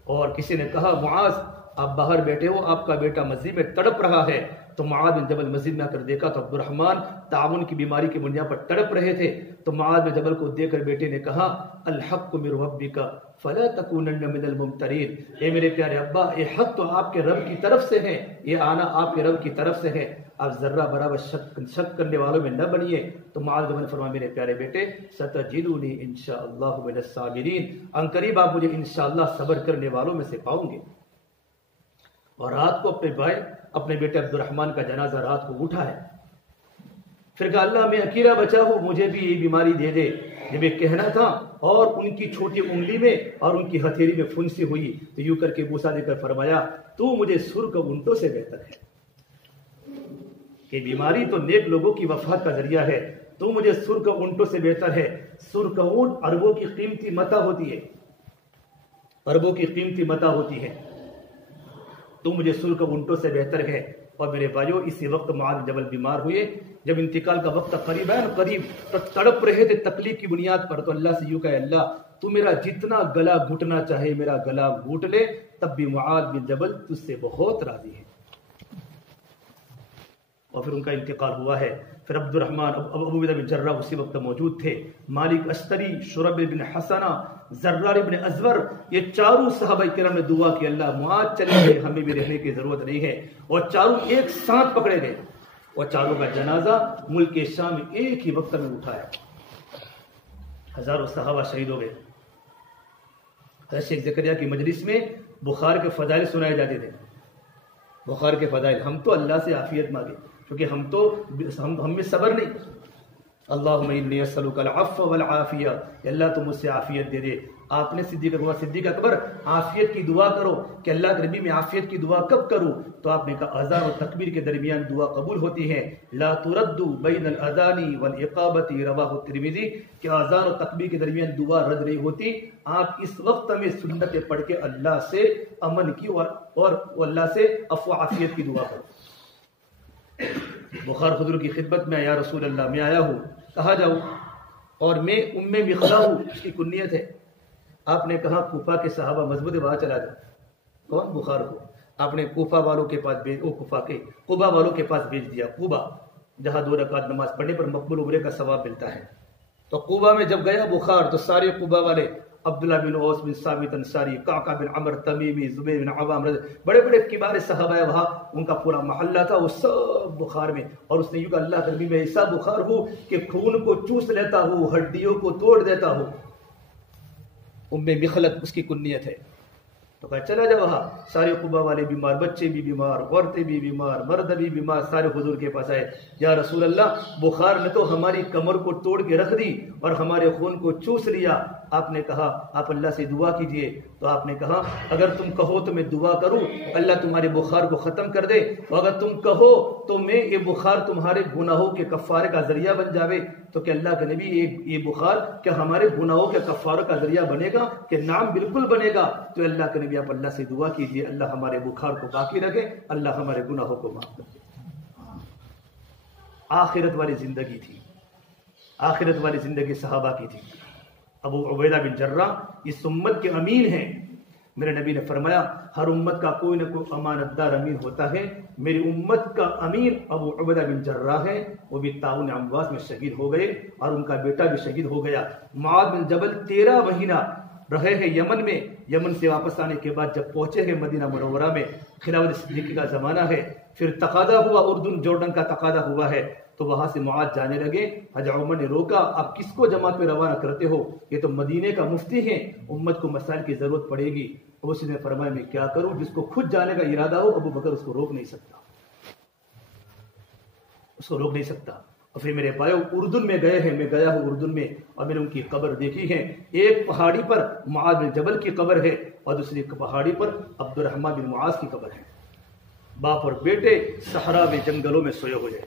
اور کسی نے کہا معاذ آپ باہر بیٹھے ہو، آپ کا بیٹا مسجد میں تڑپ رہا ہے. تو معاذ بن جبل مسجد میں آ کر دیکھا تو عبد الرحمن تعاون کی بیماری کی بنیاد پر تڑپ رہے تھے. تو معاذ بن جبل کو دیکھ کر بیٹے نے کہا الحق من ربک فلا تکونن من الممترین. اے میرے پیارے ابا یہ حق تو آپ کے رب کی طرف سے ہے، یہ آنا آپ کے رب کی طرف سے ہے، آپ ذرہ برابر شک کرنے والوں میں نہ بنیے. تو معاذ بن فرمایا میرے پیارے بیٹے ستجدونی انشاءاللہ من الصابرین، ان قریب آپ مجھے انشاءاللہ صبر کرنے والوں میں سے پاؤں گے. اور رات کو اپنے بیٹے عبد الرحمن کا جنازہ رات کو اٹھا ہے. پھر کہا اللہ میں اکیلا بچا ہوں، مجھے بھی یہ بیماری دے دے. جب یہ کہنا تھا اور ان کی چھوٹی انگلی میں اور ان کی ہتھیلی میں پھنسی ہوئی تو یوں کر کے بوسہ دے کر فرمایا تو مجھے سرخ اونٹوں سے بہتر ہے. کہ بیماری تو نیک لوگوں کی وفات کا ذریعہ ہے، تو مجھے سرخ اونٹوں سے بہتر ہے. سرخ اونٹ اربوں کی قیمتی متاع ہوتی ہے، اربوں کی قیمتی متاع ہوتی ہے، تو مجھے سرخ اونٹوں سے بہتر ہے. اور میرے بھائیو اسی وقت معاذ جبل بیمار ہوئے، جب انتقال کا وقت قریب ہے قریب تو تڑپ رہے تھے تکلیف کی بنیاد پر. تو اللہ سے یوں کہا اللہ تو میرا جتنا گلا گھٹنا چاہے میرا گلا گھوٹ لے، تب بھی معاذ بن جبل تجھ سے بہت راضی ہے. اور پھر ان کا انتقال ہوا ہے. پھر عبد الرحمن ابو عبیدہ بن جراح اسی وقت موجود تھے، مالک اشتری، شرب بن حسنہ، زرار بن ازور، یہ چاروں صحابہ کرام نے دعا کی اللہ معاذ چلے گئے، ہمیں بھی رہنے کی ضرورت نہیں ہے. اور چاروں ایک ساتھ پکڑے گئے اور چاروں کا جنازہ ملک شام میں ایک ہی وقت میں اٹھایا. ہزاروں صحابہ شہید ہو گئے. حضرت شیخ زکریا کی مجلس میں بخار کے فضائل سنائے جاتے تھے. بخار کے فضائل، ہم تو اللہ سے عافیت مانگے کیونکہ ہم میں صبر نہیں. اللہم انی اسألک العفو والعافیہ، اللہ تو مجھ سے عافیت دے دے. آپ نے صدیق اکبر عافیت کی دعا کرو کہ اللہ کے نبی میں عافیت کی دعا کب کروں؟ تو آپ نے کہا اذان اور تکبیر کے درمیان دعا قبول ہوتی ہے. لا ترد بین الاذان والاقامۃ، رواہ الترمذی، کہ اذان اور تکبیر کے درمیان دعا رد نہیں ہوتی. آپ اس وقت میں سنتیں پڑھ کے اللہ سے امن کی اور اللہ سے عفو عافیت کی دعا کرو. بخار حضور کی خدمت میں، یا رسول اللہ میں آیا ہوں، کہاں جاؤں؟ اور میں ام مخلا ہوں، اس کی کنیت ہے۔ آپ نے کہا کوفہ کے صحابہ مضبوط ہے، وہاں چلا جاؤ۔ کون؟ بخار کو آپ نے کوفہ والوں کے پاس قبا والوں کے پاس بھیج دیا، قبا جہاں 2 رکعت نماز پڑھنے پر مقبول عمرے کا ثواب ملتا ہے۔ تو قبا میں جب گیا بخار تو سارے قبا والے، عبداللہ بن اوس بن ثابت انصاری، قعقع بن عمر تمیمی، زبیر بن عوام، بڑے بڑے کبار صحابہ ہے وہاں، ان کا پورا محلہ تھا، وہ سب بخار میں۔ اور اس نے یوں کہا اللہ کے نبی میں ایسا بخار ہوں کہ خون کو چوس لیتا ہوں، ہڈیوں کو توڑ دیتا ہوں۔ ام مخلت اس کی کنیت ہے۔ تو کہا چلا جا وہاں، سارے قبا والے بیمار، بچے بھی بیمار، عورتیں بھی بیمار، مرد بھی بیمار، سارے حضور کے پاس آئے، یا رسول اللہ بخار نے تو ہماری کمر کو توڑ کے رکھ دی اور ہمارے خون کو چوس لیا۔ آپ نے کہا آپ اللہ سے دعا کیجئے۔ تو آپ نے کہا اگر تم کہو تو میں دعا کروں اللہ تمہارے بخار کو ختم کر دے، اور اگر تم کہو تو میں یہ بخار تمہارے گناہوں کے کفارے کا ذریعہ بن جاوے۔ تو کہ اللہ کے نبی یہ بخار کیا ہمارے گناہوں کے کفارے کا ذریعہ بنے گا؟ کہ نام بالکل بنے گا۔ تو اللہ کے نبی آپ اللہ سے دعا کیجئے اللہ ہمارے بخار کو باقی رکھے، اللہ ہمارے گناہوں کو معاف کر دے۔ آخرت والی زندگی تھی، آخرت والی زندگی صحابہ کی تھی۔ ابو عبیدہ بن جراح اس امت کے امین ہیں۔ میرے نبی نے فرمایا ہر امت کا کوئی نہ کوئی امانت دار امین ہوتا ہے، میری امت کا امین ابو عبیدہ بن جراح ہے، وہ بھی طاعون امواس میں شہید ہو گئے اور ان کا بیٹا بھی شہید ہو گیا۔ معاذ بن جبل 13 مہینہ رہے ہیں یمن میں، یمن سے واپس آنے کے بعد جب پہنچے ہیں مدینہ منورہ میں، خلافت صدیقی کا زمانہ ہے، پھر تقاضا ہوا، اردن جورڈن کا تقاضا ہوا ہے، تو وہاں سے معاذ جانے لگے۔ حضرت عمر نے روکا، آپ کس کو جماعت پہ روانہ کرتے ہو؟ یہ تو مدینے کا مفتی ہیں، امت کو مسائل کی ضرورت پڑے گی۔ اس نے فرمایا میں کیا کروں، جس کو خود جانے کا ارادہ ہو ابو بکر اس کو روک نہیں سکتا، اس کو روک نہیں سکتا۔ اور پھر میرے بھائیو اردن میں گئے ہیں، میں گیا ہوں اردن میں اور میں نے ان کی قبر دیکھی ہے۔ ایک پہاڑی پر معاذ بن جبل کی قبر ہے اور دوسری پہاڑی پر عبد الرحمن بن معاذ کی قبر ہے۔ باپ اور بیٹے صحرا میں جنگلوں میں سوئے ہوئے ہیں۔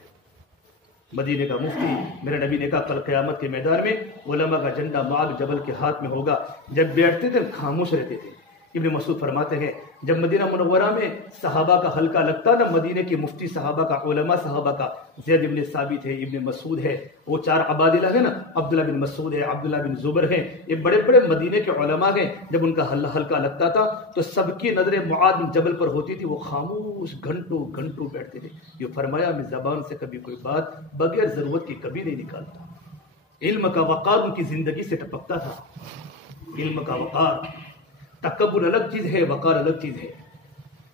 مدینے کا مفتی، میرے نبی نے کہا کل قیامت کے میدان میں علماء کا جھنڈا معاذ جبل کے ہاتھ میں ہوگا۔ جب بیٹھتے تھے خاموش رہتے تھے۔ ابن مسعود فرماتے ہیں جب مدینہ منورہ میں صحابہ کا حلقہ لگتا نا، مدینے کے مفتی صحابہ کا، علماء صحابہ کا، زید بن ثابت ہے، ابن مسعود ہے، وہ 4 عبادلہ ہے نا، عبداللہ بن مسعود ہے، عبداللہ بن زبر ہے، یہ بڑے بڑے مدینے کے علماء ہیں۔ جب ان کا حلقہ لگتا تھا تو سب کی نظریں معاذ بن جبل پر ہوتی تھی، وہ خاموش گھنٹوں گھنٹوں بیٹھتے تھے۔ یہ فرمایا میں زبان سے کبھی کوئی بات بغیر ضرورت کی کبھی نہیں نکالتا۔ علم کا وقار ان کی زندگی سے ٹپکتا تھا، علم کا وقار۔ تکبر الگ چیز ہے، وقار الگ چیز ہے۔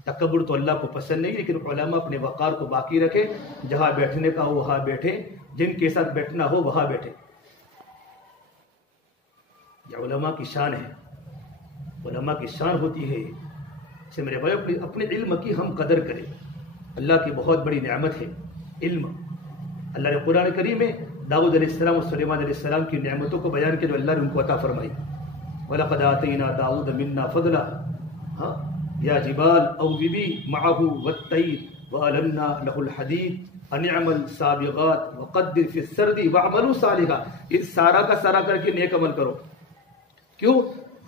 تکبر تو اللہ کو پسند نہیں، لیکن علماء اپنے وقار کو باقی رکھے، جہاں بیٹھنے کا ہو وہاں بیٹھے، جن کے ساتھ بیٹھنا ہو وہاں بیٹھے۔ یہ علماء کی شان ہے، علماء کی شان ہوتی ہے۔ سے میرے بھائی اپنے علم کی ہم قدر کریں، اللہ کی بہت بڑی نعمت ہے علم۔ اللہ نے قرآن کریم میں داؤد علیہ السلام اور سلیمان علیہ السلام کی نعمتوں کو بیان کیا جو اللہ نے ان کو عطا فرمائی۔ وَلَقَدْ آتَيْنَا دَاوُودَ مِنَّا فَضْلًا يَا جِبَالُ أَوِّبِي مَعَهُ وَالطَّيْرَ وَأَلَنَّا لَهُ الْحَدِيدَ أَنِ اعْمَلْ سَابِغَاتٍ وَقَدِّرْ فِي السَّرْدِ وَاعْمَلُوا صَالِحًا۔ اس سارا کا سارا کر کے نیک عمل کرو۔ کیوں؟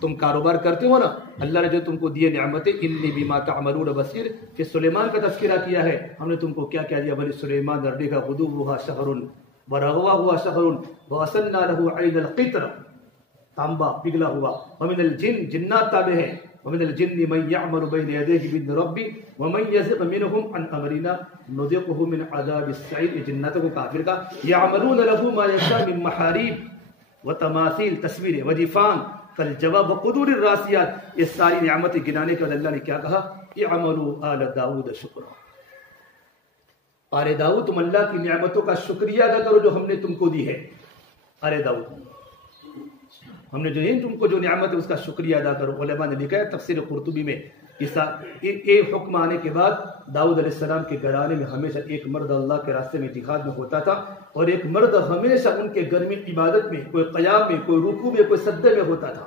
تم کاروبار کرتے ہو نا، اللہ نے جو تم کو دیے نعمتیں، انی بما تعملون بصیر۔ پھر سلیمان کا تذکرہ کیا ہے، ہم نے تم کو کیا کیا دیا، بنی سلیمان ذرہ غدوها شهر ورغواها شهر وأسلنا له عين القطر، تانبا پگھلا ہوا۔ ومن الجن، جنات تابع ہیں، ومن الجن من يعمل بين يديه بإذن ربي ومن يزغ منهم عن أمرنا نذقه من عذاب السعير۔ یہ جناتوں کو کافر کا يعملون له ما يشاء من محاريب وتماثيل، تصویریں، وجفان كالجواب وقدور الراسيات۔ یہ ساری نعمتیں گنانے کے بعد اللہ نے کیا کہا، اعملوا آل داود شکرا۔ آل داؤد تم اللہ کی نعمتوں کا شکریہ ادا کرو جو ہم نے تم کو دی ہے۔ آل داؤد ہم نے جو تم کو جو نعمت ہے اس کا شکریہ ادا کرو۔ علماء نے لکھا ہے تفسیر قرطبی میں، ایک حکم آنے کے بعد داؤد علیہ السلام کے گھرانے میں ہمیشہ ایک مرد اللہ کے راستے میں جہاد میں ہوتا تھا، اور ایک مرد ہمیشہ ان کے گھر میں عبادت میں، کوئی قیام میں، کوئی رکوع میں، کوئی سجدے میں ہوتا تھا،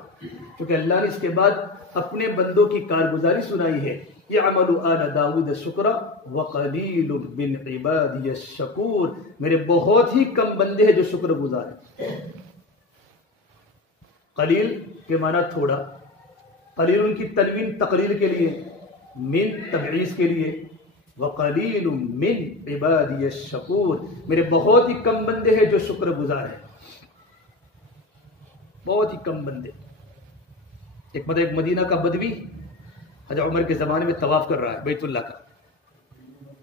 کیونکہ اللہ نے اس کے بعد اپنے بندوں کی کارگزاری سنائی ہے۔ یعملوا آل داود شکرا وقلیل من عبادی الشکور۔ میرے بہت ہی کم بندے ہیں جو شکر گزار ہیں۔ قلیل کے معنی تھوڑا، قلیل ان کی تنوین تقلیل کے لیے، من تبعیض کے لیے، وقلیل من عبادی الشکور، میرے بہت ہی کم بندے ہیں جو شکر گزار ہیں، بہت ہی کم بندے۔ ایک مدینہ کا بدوی حضرت عمر کے زمانے میں طواف کر رہا ہے بیت اللہ کا،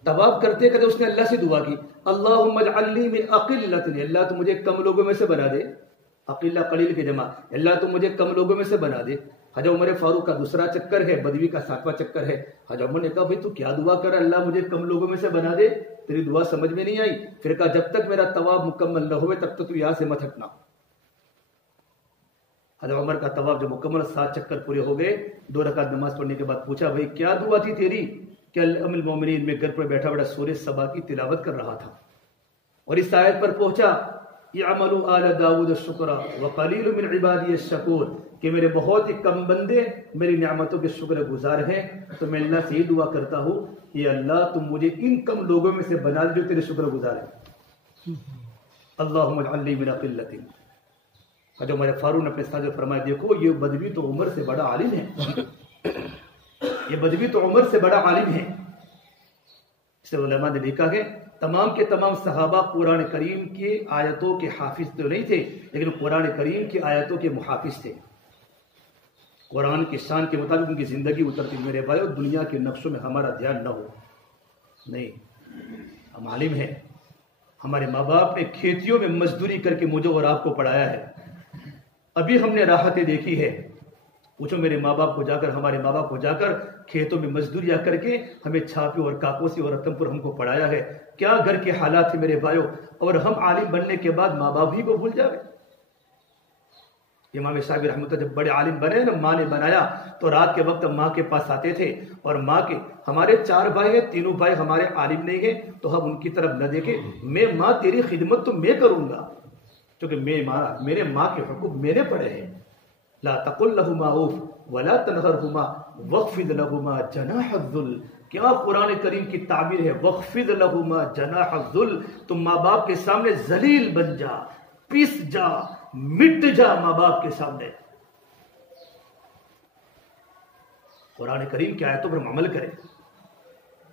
طواف کرتے کرتے اس نے اللہ سے دعا کی، اللہم اجعلنی من اقلۃ، اللہ تو مجھے کم لوگوں میں سے بنا دے، اقلہ قلیل کی جمع، اللہ تو مجھے کم لوگوں میں سے بنا دے۔ حضرت عمر فاروق کا دوسرا چکر ہے، بدوی کا 7واں چکر ہے۔ حضرت عمر نے کہا بھائی تو کیا دعا کر اللہ مجھے کم لوگوں میں سے بنا دے، تیری دعا سمجھ میں نہیں آئی۔ پھر کہا جب تک میرا طواف مکمل نہ ہوئے تب تک تو یہاں سے مت ہٹنا۔ حضرت عمر کا طواف جو مکمل 7 چکر پورے ہو گئے، 2 رکعت نماز پڑھنے کے بعد پوچھا بھائی کیا دعا تھی تیری؟ کہ ام المومنین میں گھر پر بیٹھا بیٹھا سورہ سبا کی تلاوت کر رہا تھا، اور اس آیت پر پہنچا اعملوا آل داود الشکر وقلیل من عبادی الشکور، کہ میرے بہت ہی کم بندے میری نعمتوں کے شکر گزار ہیں۔ تو میں اللہ سے یہ دعا کرتا ہوں کہ اللہ تم مجھے ان کم لوگوں میں سے بنا دے جو تیرے شکر گزار ہیں۔ اللہم اجعلنی من قلۃ۔ حضرت عمر فاروق نے اپنے ساتھ فرمایا دیکھو یہ بدوی تو عمر سے بڑا عالم ہے، یہ بدوی تو عمر سے بڑا عالم ہے۔ اس سے علماء نے لکھا ہے تمام کے تمام صحابہ قرآن کریم کی آیتوں کے حافظ تو نہیں تھے، لیکن قرآن کریم کی آیتوں کے محافظ تھے۔ قرآن کی شان کے مطابق ان کی زندگی اترتی۔ میرے بھائیو دنیا کے نقشوں میں ہمارا دھیان نہ ہو، نہیں، ہم عالم ہیں۔ ہمارے ماں باپ نے کھیتیوں میں مزدوری کر کے مجھے اور آپ کو پڑھایا ہے، ابھی ہم نے راحتیں دیکھی ہے۔ پوچھو میرے ماں باپ کو جا کر، ہمارے ماں باپ کو جا کر کھیتوں میں مزدوریاں کر کے ہمیں چھاپے اور کاپوسی اور رتن پور ہم کو پڑھایا ہے، کیا گھر کے حالات تھے میرے بھائیو، اور ہم عالم بننے کے بعد ماں باپ ہی کو بھول جاوے۔ امام شافعی رحمۃ اللہ جب بڑے عالم بنے نا، ماں نے بنایا تو رات کے وقت ماں کے پاس آتے تھے، اور ماں کے ہمارے 4 بھائی ہیں، تینوں بھائی ہمارے عالم نہیں ہیں تو ہم ان کی طرف نہ دیکھیں، میں ماں تیری خدمت تو میں کروں گا، کیونکہ میرے ماں کے حقوق میں نے پڑھے ہیں۔ لا تقل لهما اوف ولا تنهرهما واخفض لهما جناح الذل، کیا قرآن کریم کی تعبیر ہے، واخفض لهما جناح الذل، تم ماں باپ کے سامنے ذلیل بن جا، پس جا، مٹ جا ماں باپ کے سامنے۔ قرآن کریم کی آیتوں پر ہم عمل کریں۔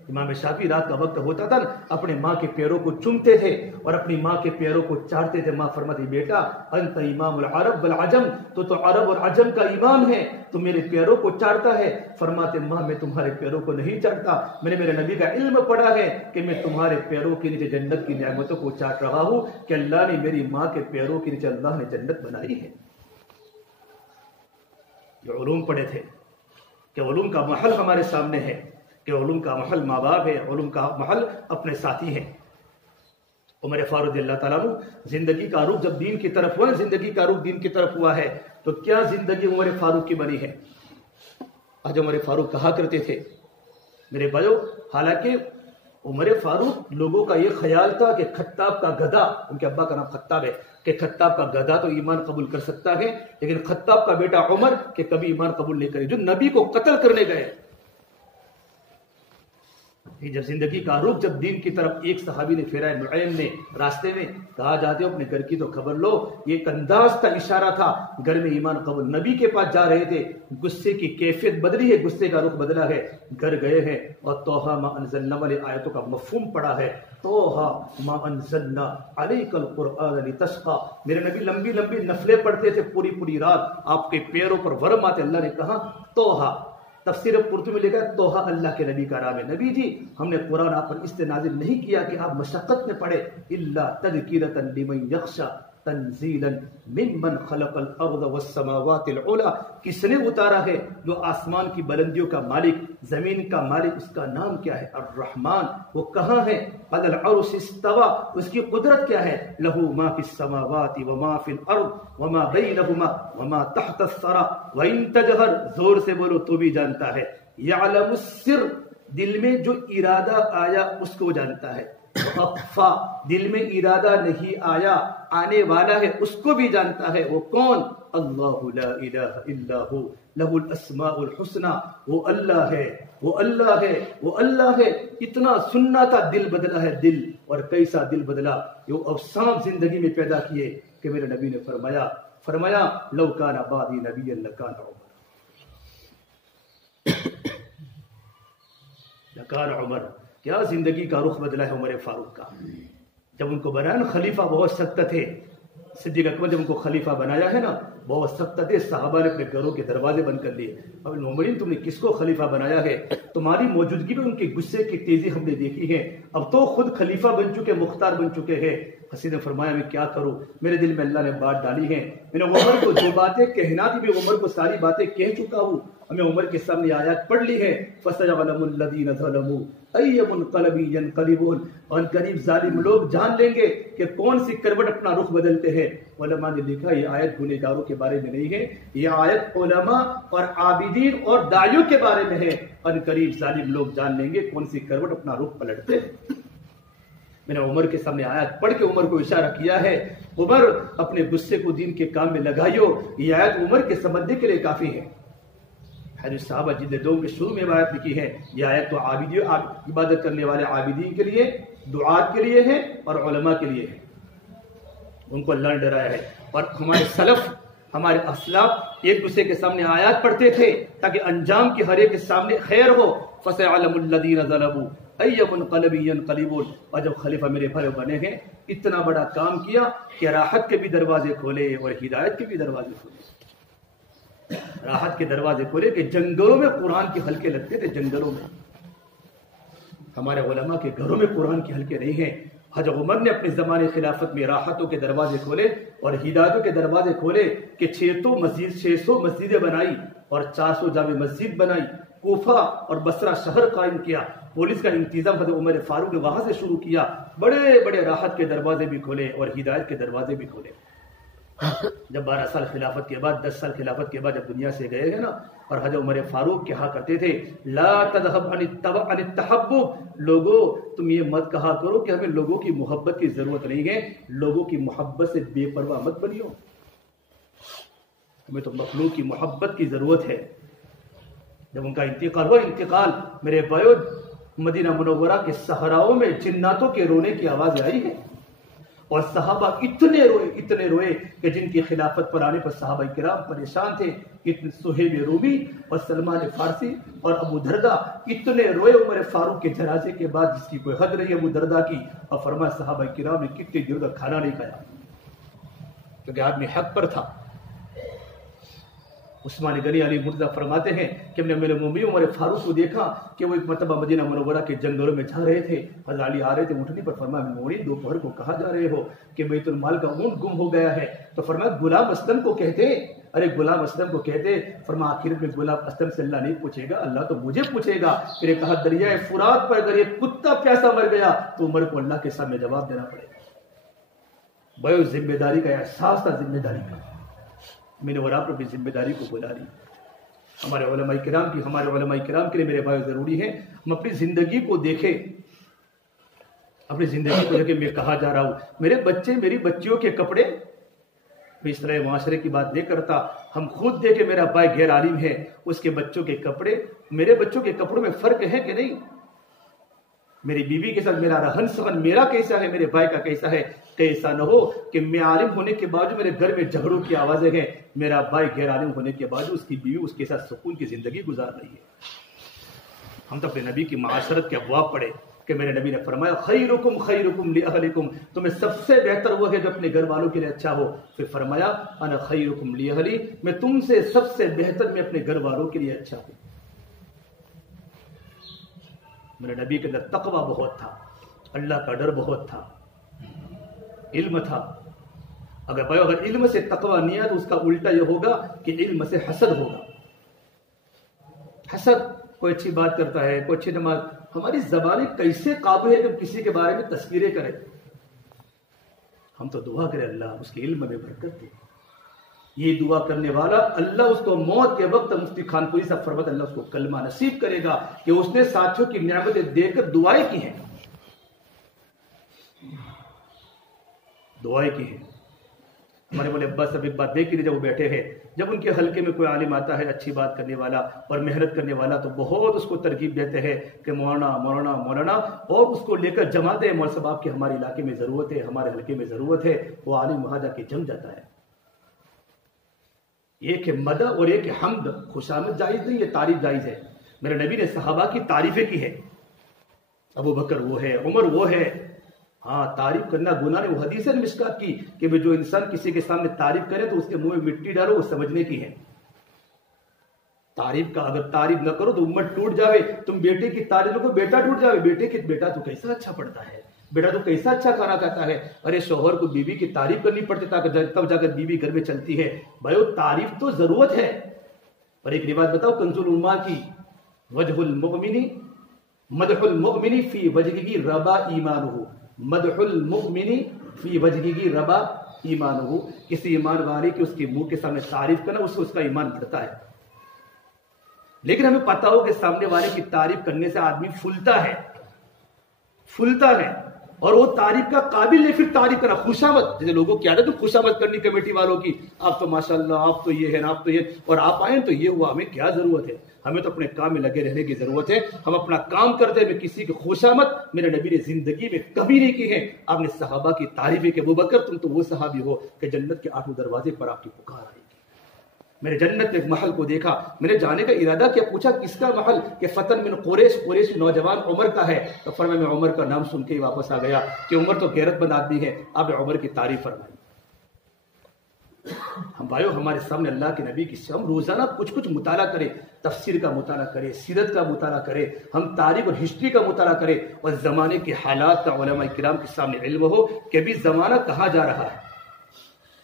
امام شافعی رات کا وقت ہوتا تھا اپنے ماں کے پیروں کو چومتے تھے اور اپنی ماں کے پیروں کو چاٹتے تھے۔ ماں فرماتی بیٹا انت امام العرب والعجم، تو عرب اور عجم کا امام ہے، تو میرے پیروں کو چاٹتا ہے۔ فرماتے ماں میں تمہارے پیروں کو نہیں چاٹتا، میں نے میرے نبی کا علم پڑھا ہے کہ میں تمہارے پیروں کے نیچے جنت کی نعمتوں کو چاٹ رہا ہوں، کہ اللہ نے میری ماں کے پیروں کے نیچے اللہ نے جنت بنائی ہے۔ جو علوم پڑھے تھے کہ علوم کا محل ہمارے سامنے ہے، کہ علوم کا محل ماں باپ ہے، علوم کا محل اپنے ساتھی ہیں۔ عمر فاروق رضی اللہ تعالیٰ عنہ زندگی کا رخ جب دین کی طرف ہوا، زندگی کا رخ دین کی طرف ہوا ہے، تو کیا زندگی عمر فاروق کی بنی ہے۔ آج عمر فاروق کہا کرتے تھے میرے بھائیو، حالانکہ عمر فاروق لوگوں کا یہ خیال تھا کہ خطاب کا گدھا، ان کے ابا کا نام خطاب ہے، کہ خطاب کا گدھا تو ایمان قبول کر سکتا ہے، لیکن خطاب کا بیٹا عمر کہ کبھی ایمان قبول نہیں کرے، جو نبی کو قتل کرنے گئے۔ جب زندگی کا رخ جب دین کی طرف ایک صحابی نے پھیرا، نعیم نے راستے میں کہا جاتے ہو اپنے گھر کی تو خبر لو، یہ ایک انداز تھا، اشارہ تھا، گھر میں ایمان قبول، نبی کے پاس جا رہے تھے، غصے کی کیفیت بدلی ہے، غصے کا رخ بدلا ہے، گھر گئے ہیں اور توحا ما انزلنا والے آیتوں کا مفہوم پڑا ہے، توحا ما انزلنا علیک القرآن لتشقی، میرے نبی لمبی لمبی نفلیں پڑھتے تھے پوری پوری رات، آپ کے پیروں پر ورم آتے، اللہ نے کہا توحا۔ تفسیر قرطبی میں لکھا ہے توحا اللہ کے نبی کا نام ہے، نبی جی ہم نے قرآن آپ پر اس سے نازل نہیں کیا کہ آپ مشقت میں پڑھے، الا تذکرۃ لمن یخشی تنزیلا ممن خلق الارض والسماوات العلی، کس نے اتارا ہے، جو آسمان کی بلندیوں کا مالک، زمین کا مالک، اس کا نام کیا ہے، الرحمن، وہ کہاں ہے، علی العرش استوى، اس کی قدرت کیا ہے، لہ ما فی السماوات وما فی الارض وما بینہما وما تحت الثری وان تجہر، زور سے بولو تو بھی جانتا ہے، یعلم السر، دل میں جو ارادہ آیا اس کو جانتا ہے، اخفا، دل میں ارادہ نہیں آیا آنے والا ہے اس کو بھی جانتا ہے، وہ کون، اللہ لا الہ الا ہو لہ الاسماء الحسنی، وہ اللہ ہے، وہ اللہ ہے، وہ اللہ ہے۔ اتنا سننا تھا، دل بدلا ہے دل، اور کیسا دل بدلا، یہ افسان زندگی میں پیدا کیے کہ میرے نبی نے فرمایا لو کان بعدی نبی لکان عمر، لکان عمر، کہ کیا زندگی کا رخ بدلا ہے عمر فاروق کا. جب ان کو بنایا نا خلیفہ بہت سخت تھے. صدیق اکبر جب ان کو خلیفہ بنایا ہے نا بہت سخت تھے. صحابہ نے اپنے گھروں کے دروازے بند کر لیے. اب عمرین تم نے کس کو خلیفہ بنایا ہے؟ تمہاری موجودگی میں ان کے غصے کی تیزی ہم نے دیکھی ہے. اب تو خود خلیفہ بن چکے، مختار بن چکے ہیں. حسین نے فرمایا میں کیا کروں، میرے دل میں اللہ نے بات ڈالی ہے. میں نے عمر کو جو باتیں کہنا تھی میں عمر کو ساری باتیں کہہ چکا ہوں. ہمیں عمر کے سامنے آیات پڑھ لی ہے فَسَيَعْلَمُ الَّذِينَ ظَلَمُوا أَيَّ مُنقَلَبٍ يَنقَلِبُونَ. اور قریب ظالم لوگ جان لیں گے کہ کون سی کروٹ اپنا رخ بدلتے ہیں. علماء نے لکھا یہ آیت گنہگاروں کے بارے میں نہیں ہے، یہ آیت علماء اور عابدین اور داعیوں کے بارے میں ہے. اور قریب ظالم لوگ جان لیں گے کون سی کروٹ اپنا رخ پلٹتے ہیں. میں نے عمر کے سامنے آیت پڑھ کے عمر کو اشارہ کیا ہے، عمر اپنے غصے کو دین کے کام میں لگائیو. یہ آیت عمر کے سمجھنے کے لیے کافی ہے. حدیث صحابہ جلد 2 کے شروع میں آیت لکھی ہے. یہ آیت تو عبادت کرنے والے عابدین کے لیے، دعات کے لیے ہے اور علماء کے لیے ہے. ان کو اللہ نے ڈرایا ہے. اور ہمارے سلف، ہمارے اسلاف ایک دوسرے کے سامنے آیات پڑھتے تھے تاکہ انجام کی ہر ایک کے سامنے خیر ہو. فَسَيَعْلَمُ الَّذِينَ ظَلَمُوا أَيَّ مُنقَلَبٍ يَنقَلِبُونَ. اور جب خلیفہ میرے بھائی بنے ہیں اتنا بڑا کام کیا کہ راحت کے بھی دروازے کھولے اور ہدایت کے بھی دروازے کھولے. راحت کے دروازے کھولے کہ جنگلوں میں قرآن کے حلقے لگتے تھے. جنگلوں میں ہمارے علماء کے گھروں میں قرآن کے حلقے نہیں ہیں. حضرت عمر نے اپنے زمانے خلافت میں راحتوں کے دروازے کھولے اور ہدایتوں کے دروازے کھولے کہ 600 مسجدیں بنائی اور 400 جامع مسجد بنائی. کوفہ اور بصرہ شہر قائم کیا. پولیس کا انتظام حضرت عمر فاروق نے وہاں سے شروع کیا. بڑے بڑے راحت کے دروازے بھی کھولے اور ہدایت کے دروازے بھی کھولے. جب 12 سال خلافت کے بعد، 10 سال خلافت کے بعد جب دنیا سے گئے ہیں نا، اور حضرت عمر فاروق کہا کرتے تھے لا تذهب عن التحبب. لوگوں تم یہ مت کہا کرو کہ ہمیں لوگوں کی محبت کی ضرورت نہیں ہے. لوگوں کی محبت سے بے پرواہ مت بنیو. ہمیں تو مخلوق کی محبت کی ضرورت ہے. جب ان کا انتقال ہوا، انتقال میرے بھائیو مدینہ منورہ کے صحراؤں میں جناتوں کے رونے کی آواز آئی ہے. اور صحابہ اتنے روئے کہ جن کی خلافت پر آنے پر صحابہ کرام پریشان تھے. سہیب رومی اور سلمان فارسی اور ابو دردہ اتنے روئے عمر فاروق کے جنازے کے بعد جس کی کوئی حد نہیں ابو دردہ کی. اور فرمایا صحابہ کرام نے کتنے دنوں کا کھانا نہیں کھایا کیونکہ آدمی حق پر تھا. عثمان غنی علی مرتضیٰ فرماتے ہیں کہ ہم نے میرے مومن عمر فاروق کو دیکھا کہ وہ ایک مرتبہ مدینہ منورہ کے جنگلوں میں جا رہے تھے. حضرت علی آ رہے تھے اٹھنے پر فرمایا مومن دوپہر کو کہاں جا رہے ہو؟ کہ بیت المال کا اونٹ گم ہو گیا ہے. تو فرمایا غلام اسلم کو کہتے. ارے غلام اسلم کو کہتے. فرمایا آخر میں غلام اسلم سے اللہ نہیں پوچھے گا، اللہ تو مجھے پوچھے گا. پھر کہا دریائے فرات پر اگر یہ کتا پیاسا مر گیا تو عمر کو اللہ کے سامنے جواب دینا پڑے گا. بھائی ذمہ داری کا احساس تھا. ذمہ داری کا میں نے اور آپ اپنی ذمہ داری کو بلا لی. ہمارے علماء کرام کے لیے میرے بھائی ضروری ہے ہم اپنی زندگی کو دیکھیں. اپنی زندگی کو دیکھیں. میں کہا جا رہا ہوں میرے بچے میری بچیوں کے کپڑے، میں اس طرح معاشرے کی بات نہیں کرتا. ہم خود دیکھیں میرا بھائی غیر عالم ہے، اس کے بچوں کے کپڑے میرے بچوں کے کپڑوں میں فرق ہے کہ نہیں؟ میری بیوی کے ساتھ میرا رہن سہن میرا کیسا ہے، میرے بھائی کا کیسا ہے؟ ایسا نہ ہو کہ میں عالم ہونے کے باوجود میرے گھر میں جھگڑوں کی آوازیں ہیں، میرا بھائی غیر عالم ہونے کے باوجود اس کی بیوی اس کے ساتھ سکون کی زندگی گزار رہی ہے. ہم تو اپنے نبی کی معاشرت کے ابواب پڑھے کہ میرے نبی نے فرمایا خیرکم خیرکم لاہلکم، تمہیں سب سے بہتر وہ ہے جو اپنے گھر والوں کے لیے اچھا ہو. پھر فرمایا انا خیرکم لاہلی، میں تم سے سب سے بہتر میں اپنے گھر والوں کے لیے اچھا ہوں. میرے نبی کے اندر تقوی بہت تھا، اللہ کا ڈر بہت تھا، علم تھا. اگر علم سے تقوی نہیں ہے تو اس کا الٹا یہ ہوگا کہ علم سے حسد ہوگا. حسد، کوئی اچھی بات کرتا ہے، کوئی اچھی نماز. ہماری زبانیں کیسے قابل ہے کہ کسی کے بارے میں تذکیریں کریں. ہم تو دعا کریں اللہ اس کے علم میں برکت دے. یہ دعا کرنے والا اللہ اس کو موت کے وقت مفتی خانپوری صاحب فرماتے اللہ اس کو کلمہ نصیب کرے گا کہ اس نے ساتھیوں کی نعمتیں دے کر دعائیں کی ہیں. دعائیں کی ہیں. ہمارے بولے ابا صاحب ایک بات دیکھ لیجیے، جب وہ بیٹھے ہیں، جب ان کے حلقے میں کوئی عالم آتا ہے اچھی بات کرنے والا اور محنت کرنے والا تو بہت اس کو ترغیب دیتے ہیں کہ مولانا مولانا مولانا، اور اس کو لے کر جماتے ہیں مولوی صاحب آپ کے ہمارے علاقے میں ضرورت ہے، ہمارے حلقے میں ضرورت ہے. وہ عالم وہاں جا کے جم جاتا ہے. ایک ہے مدح اور ایک ہے حمد. خوشامد جائز نہیں، یہ تعریف جائز ہے. میرے نبی نے صحابہ کی تعریفیں کی ہے ابو بکر وہ ہے، عمر وہ ہے. ہاں تعریف کرنا گناہ نہیں. وہ حدیث ہے مشکات کی کہ جو انسان کسی کے سامنے تعریف کرے تو اس کے منہ میں مٹی ڈالو، وہ سمجھنے کی ہے. تعریف کا اگر تعریف نہ کرو تو امت ٹوٹ جاوے. تم بیٹے کی تعریف نہ کرو بیٹا ٹوٹ جاوے. بیٹے کی بیٹا تو کیسا اچھا پڑھتا ہے، بیٹا تو کیسا اچھا کھانا کھاتا ہے. ارے شوہر کو بیوی کی تعریف کرنی پڑتی تب جا کر بیوی گھر میں چلتی ہے. بھائی تعریف تو ضرورت ہے. اور ایک روایت بتاؤ کنز العلماء کی، وجہ المؤمن مدح المؤمن فی وجہہ ربا ایمانہ. مدح المؤمن فی وجہہ ربا ایمانہ. کسی ایمان والے کی اس کے منہ کے سامنے تعریف کرنا اس سے اس کا ایمان بڑھتا ہے. لیکن ہمیں پتا ہو کہ سامنے والے کی تعریف کرنے سے آدمی پھولتا ہے اور وہ تعریف کا قابل نہیں. پھر تعریف کرنا خوشامد، جیسے لوگوں کی عادت ہے خوشامد کرنی کمیٹی والوں کی، آپ تو ماشاءاللہ آپ تو یہ ہے نا، آپ تو یہ، اور آپ آئیں تو یہ ہوا. ہمیں کیا ضرورت ہے؟ ہمیں تو اپنے کام میں لگے رہنے کی ضرورت ہے. ہم اپنا کام کرتے ہیں. کسی کی خوشامد میرے نبی نے زندگی میں کبھی نہیں کی ہے. آپ نے صحابہ کی تعریف ہے کہ ابو بکر تم تو وہ صحابی ہو کہ جنت کے 8 دروازے پر آپ کی پکار آئے گی. میں نے جنت میں ایک محل کو دیکھا، میں نے جانے کا ارادہ کیا، پوچھا کس کا محل؟ کہ فتن من قریش نوجوان عمر کا ہے. تو فرمایا میں عمر کا نام سن کے ہی واپس آ گیا کہ عمر تو غیرت مند آدمی ہے. آپ نے عمر کی تعریف فرمائی. ہم بھائیو ہمارے سامنے اللہ کے نبی کی، ہم روزانہ کچھ مطالعہ کریں، تفسیر کا مطالعہ کریں، سیرت کا مطالعہ کریں، ہم تاریخ اور ہسٹری کا مطالعہ کریں، اور زمانے کے حالات کا علماء کرام کے سامنے علم ہو کہ ابھی زمانہ کہاں جا رہا ہے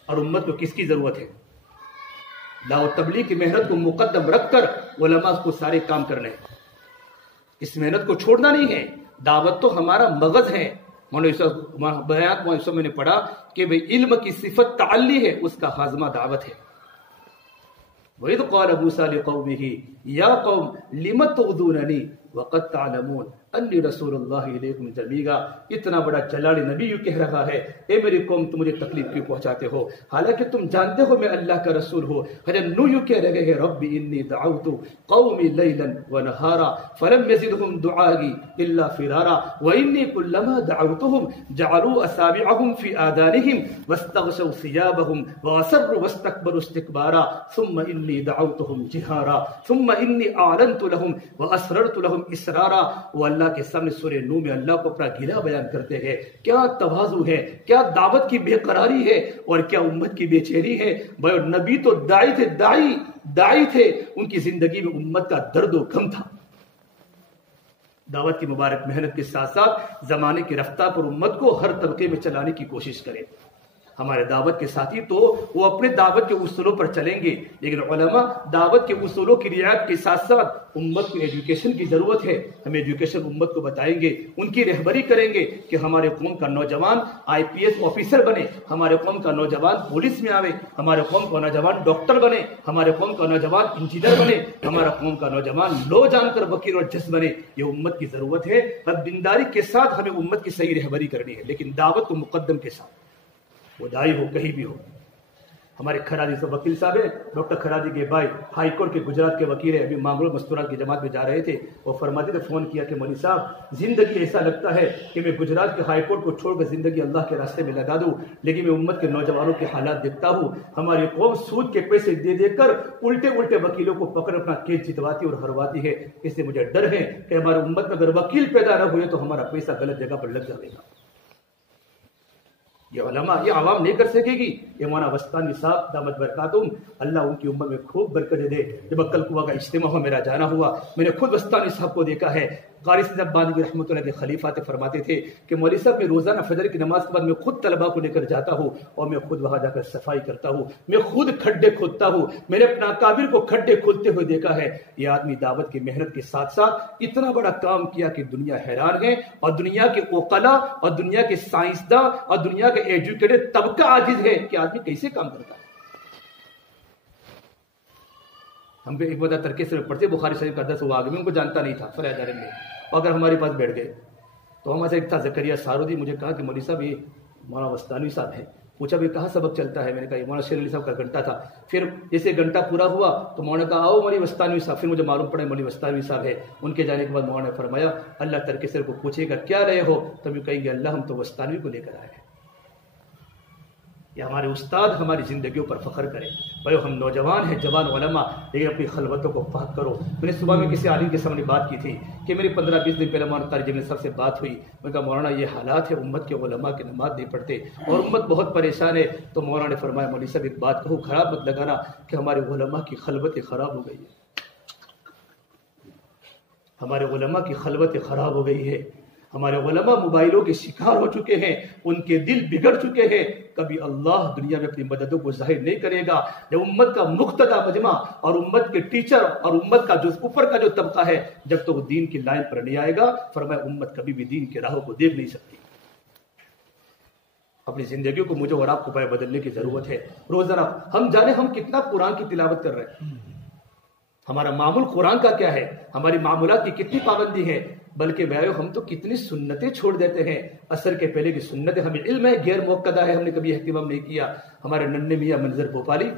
اور امت کو کس کی ضرورت ہے. دعوت تبلیغ کی محنت کو مقدم رکھ کر علماء کو سارے کام کرنے ہیں. اس محنت کو چھوڑنا نہیں ہے. دعوت تو ہمارا مغز ہے. بیان میں نے پڑھا کہ علم کی صفت تعلی ہے، اس کا ہاضمہ دعوت ہے. وَإِذْ قَالَ مُوسَىٰ لِقَوْمِهِ يَا قَوْمِ لِمَ تُؤْذُونَنِي وَقَدْ تَعْلَمُونَ انی رسول اللہ علیکم جمیعا. اتنا بڑا جلالی نبی یوں کہہ رہا ہے، اے میری قوم تم مجھے تکلیف کیوں پہنچاتے ہو حالانکہ تم جانتے ہو میں اللہ کا رسول ہوں. حضرت نوح یوں کہہ رہے ہیں رب انی دعوت قومی لیلا ونہارا فلم یزدہم دعائی الا فرارا وانی کلما دعوتہم جعلوا اصابعہم فی آذانہم واستغشوا ثیابہم واسروا واستکبروا استکبارا ثم انی دعوتہم جہارا ثم انی اعلنت لہم واسررت لہم اسرارا. وہ اللہ کے سامنے سورہ نوح میں اللہ کو اپنا گلہ بیان کرتے ہیں. کیا تواضع ہے، کیا دعوت کی بے قراری ہے، اور کیا امت کی بے چینی ہے. بھائی نبی تو داعی تھے، داعی تھے. ان کی زندگی میں امت کا درد و غم تھا. دعوت کی مبارک محنت کے ساتھ ساتھ زمانے کی رفتار پر امت کو ہر طبقے میں چلانے کی کوشش کرے. ہمارے دعوت کے ساتھی تو وہ اپنے دعوت کے اصولوں پر چلیں گے، لیکن علماء دعوت کے اصولوں کی رعایت کے ساتھ ساتھ امت کو ایجوکیشن کی ضرورت ہے. ہم ایجوکیشن امت کو بتائیں گے، ان کی رہبری کریں گے کہ ہمارے قوم کا نوجوان IPS آفیسر بنے، ہمارے قوم کا نوجوان پولیس میں آوے، ہمارے قوم کا نوجوان ڈاکٹر بنے، ہمارے قوم کا نوجوان انجینئر بنے، ہمارا قوم کا نوجوان لو جان کر وکیل اور جج بنے. یہ امت کی ضرورت ہے. اب دینداری کے ساتھ ہمیں امت کی صحیح رہبری کرنی ہے، لیکن دعوت کو مقدم کے ساتھ. وہ دائی ہو کہیں بھی ہو. ہمارے کھرادی سے وکیل صاحب ہیں، ڈاکٹر کھرادی کے بھائی ہائی کورٹ کے گجرات کے وکیل ہیں. ابھی معمول مستورات کی جماعت میں جا رہے تھے، وہ فرماتے تھے فون کیا کہ مولوی صاحب زندگی ایسا لگتا ہے کہ میں گجرات کے ہائی کورٹ کو چھوڑ کر زندگی اللہ کے راستے میں لگا دوں، لیکن میں امت کے نوجوانوں کے حالات دیکھتا ہوں. ہماری قوم سود کے پیسے دے دے کر الٹے وکیلوں کو پکڑ اپنا کیس جتواتی اور ہرواتی ہے. اس سے مجھے ڈر ہے کہ ہماری امت میں اگر وکیل پیدا نہ ہوئے تو ہمارا پیسہ غلط جگہ پر لگ جائے گا. یہ علماء یہ عوام نہیں کر سکے گی. یہ مولانا وسطانی صاحب دامت برکاتہم اللہ ان کی عمر میں خوب برکت دے. جب عقل قوا کا اجتماع ہوا، میرا جانا ہوا، میں نے خود وسطانی صاحب کو دیکھا ہے. قاری صاحب باندھی رحمۃ اللہ کے خلیفہ تھے، فرماتے تھے کہ مولوی صاحب میں روزانہ فجر کی نماز کے بعد میں خود طلباء کو لے کر جاتا ہوں اور میں خود وہاں جا کر صفائی کرتا ہوں، میں خود کھڈے کھودتا ہوں. میں نے اپنا اکابر کو کھڈے کھودتے ہوئے دیکھا ہے. یہ آدمی دعوت کی محنت کے ساتھ ساتھ اتنا بڑا کام کیا کہ دنیا حیران ہے، اور دنیا کے عقلاء اور دنیا کے سائنسداں اور دنیا کے ایجوکیٹڈ طبقہ عاجز ہے کہ آدمی کیسے کام کرتا ہے. ہم ایک بتا ترکے سے پڑھتے بخاری شریف کا درس ہوا، آگے میں ان کو جانتا نہیں تھا فرح ادارے میں، اگر ہمارے پاس بیٹھ گئے تو ہمارے سے ایک تھا زکریا سارودی. مجھے کہا کہ مولوی صاحب یہ مولانا وسطانی صاحب ہیں. پوچھا بھی کہاں سبق چلتا ہے؟ میں نے کہا یہ مولانا شیر علی صاحب کا گھنٹہ تھا. پھر جیسے گھنٹہ پورا ہوا تو مولانا نے کہا آؤ مولوی وسطانی صاحب. پھر مجھے معلوم پڑا مولوی وسطانی صاحب ہے. ان کے جانے کے بعد مولانا نے فرمایا اللہ ترک سر کو پوچھے گا کیا رہے ہو، تو ہم کہیں گے اللہ ہم تو وسطانی کو لے کر آئے ہیں. یہ ہمارے استاد ہماری زندگیوں پر فخر کریں. بھائی ہم نوجوان ہیں، جوان علماء، لیکن اپنی خلوتوں کو پاک کرو. میں نے صبح میں کسی عالم کے سامنے بات کی تھی کہ میری 15-20 دن پہلے مولانا طارق جمیل صاحب سے بات ہوئی. میں کہا مولانا یہ حالات ہے، امت کے علماء کی نماز نہیں پڑھتے اور امت بہت پریشان ہے. تو مولانا نے فرمایا مولوی صاحب ایک بات کہوں، خراب مت لگانا کہ ہمارے علماء کی خلوتیں خراب ہو گئی ہے. ہمارے علماء کی خلوتیں خراب ہو گئی ہے. ہمارے علماء موبائلوں کے شکار ہو چکے ہیں، ان کے دل بگڑ چکے ہیں. کبھی اللہ دنیا میں اپنی مددوں کو ظاہر نہیں کرے گا جب امت کا مقتدی مجمع اور امت کے ٹیچر اور امت کا جو اوپر کا جو طبقہ ہے جب تک وہ دین کی لائن پر نہیں آئے گا. فرمایا امت کبھی بھی دین کے راہوں کو دیکھ نہیں سکتی. اپنی زندگیوں کو مجھے اور آپ کو پائے بدلنے کی ضرورت ہے. روزانہ ہم جانے ہم کتنا قرآن کی تلاوت کر رہے ہیں، ہمارا معمول قرآن کا کیا ہے، ہماری معمولات کی کتنی پابندی ہے. بلکہ بھائیو ہم تو کتنی سنتیں چھوڑ دیتے ہیں. عصر کے پہلے کی سنتیں ہمیں علم ہے غیر موقدہ ہے، ہم نے کبھی اہتمام نہیں کیا. ہمارے ننھے میاں منظر بھوپالی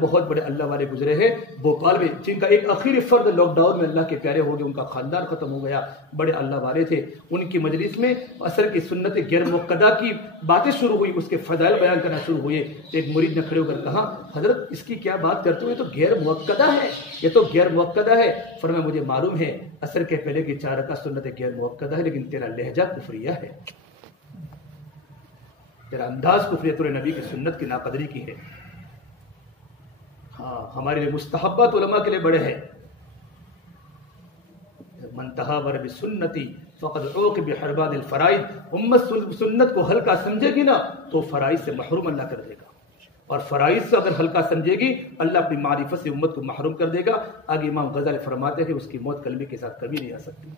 بہت بڑے اللہ والے گزرے ہیں بھوپال میں، جن کا ایک آخری فرد لاک ڈاؤن میں اللہ کے پیارے ہو گئے، ان کا خاندان ختم ہو گیا. بڑے اللہ والے تھے. ان کی مجلس میں عصر کی سنت غیر موقدہ کی باتیں شروع ہوئی، اس کے فضائل بیان کرنا شروع ہوئے. ایک مرید نے کھڑے ہو کر کہا حضرت اس کی کیا بات کرتے ہوئے، تو غیر موقدہ ہے، یہ تو غیر موقدہ ہے. فرمایا مجھے معلوم ہے عصر کے پہلے کی 4 رکعت سنت غیر موقدہ ہے، لیکن تیرا لہجہ کفریہ ہے، تیرا انداز کفریہ، تیرے نبی کی سنت کی ناقدری کی ہے. ہاں ہمارے لیے مستحبات علماء کے لیے بڑے ہیں. من تہاور بسنتی فقد عوق بحربان الفرائض. امت سنت کو ہلکا سمجھے گی نا تو فرائض سے محروم اللہ کر دے گا، اور فرائض سے اگر ہلکا سمجھے گی اللہ اپنی معرفت سے امت کو محروم کر دے گا. آگے امام غزالی فرماتے ہیں اس کی موت کلمے کے ساتھ کبھی نہیں آ سکتی.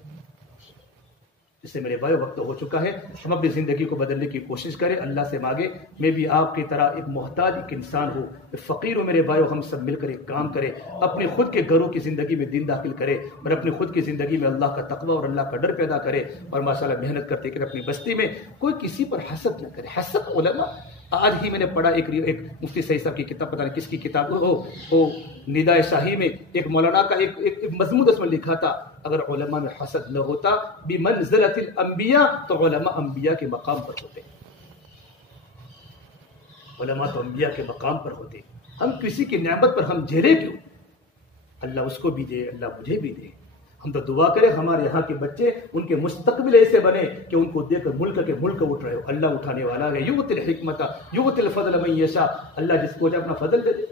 اس سے میرے بھائی وقت ہو چکا ہے، ہم اپنی زندگی کو بدلنے کی کوشش کریں، اللہ سے مانگے میں بھی آپ کی طرح ایک محتاج ایک انسان ہوں، فقیر ہوں. میرے بھائیو ہم سب مل کر ایک کام کریں، اپنے خود کے گھروں کی زندگی میں دین داخل کرے اور اپنے خود کی زندگی میں اللہ کا تقوی اور اللہ کا ڈر پیدا کرے، اور ماشاءاللہ محنت کرتے کرے اپنی بستی میں کوئی کسی پر حسد نہ کرے. حسد علماء، آج ہی میں نے پڑھا ایک مفتی سعید صاحب کی کتاب، پتہ نہیں کس کی کتاب وہ ندائے شاہی میں ایک مولانا کا ایک مضمون اس میں لکھا تھا اگر علماء میں حسد نہ ہوتا بمنزلۃ الانبیاء تو علماء انبیاء کے مقام پر ہوتے. علماء تو انبیاء کے مقام پر ہوتے. ہم کسی کی نعمت پر ہم جھیرے کیوں؟ اللہ اس کو بھی دے، اللہ مجھے بھی دے. ہم تو دعا کریں ہمارے یہاں کے بچے ان کے مستقبل ایسے بنے کہ ان کو دیکھ کر ملک اٹھ رہے ہو. اللہ اٹھانے والا ہے، یؤتی الحکمت یؤتی الفضل من یشاء. اللہ جس کو اپنا فضل دے دے.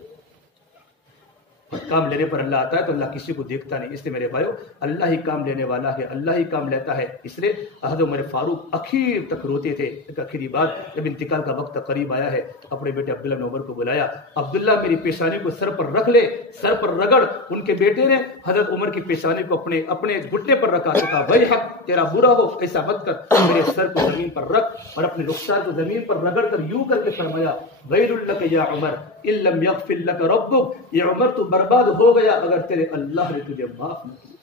کام لینے پر اللہ آتا ہے تو اللہ کسی کو دیکھتا نہیں. اس لیے میرے بھائیو اللہ ہی کام لینے والا ہے، اللہ ہی کام لیتا ہے. اس لیے حضرت عمر فاروق اخیر تک روتے تھے. ایک آخری بات جب انتقال کا وقت قریب آیا ہے اپنے بیٹے عبداللہ بن عمر کو بلایا. عبداللہ میری پیشانی کو سر پر رکھ لے، سر پر رگڑ. ان کے بیٹے نے حضرت عمر کی پیشانی کو اپنے گھٹنے پر رکھا تو کہا وہی حق تیرا برا ہو، ایسا مت کر، میرے سر کو زمین پر رکھ اور اپنے رخسار کو زمین پر رگڑ کر یوں کر کے فرمایا ویل لک یا عمر ان لم یغفر لک ربک. یہ عمر تو برباد ہو گیا اگر تیرے اللہ نے تجھے معاف نہ کیا.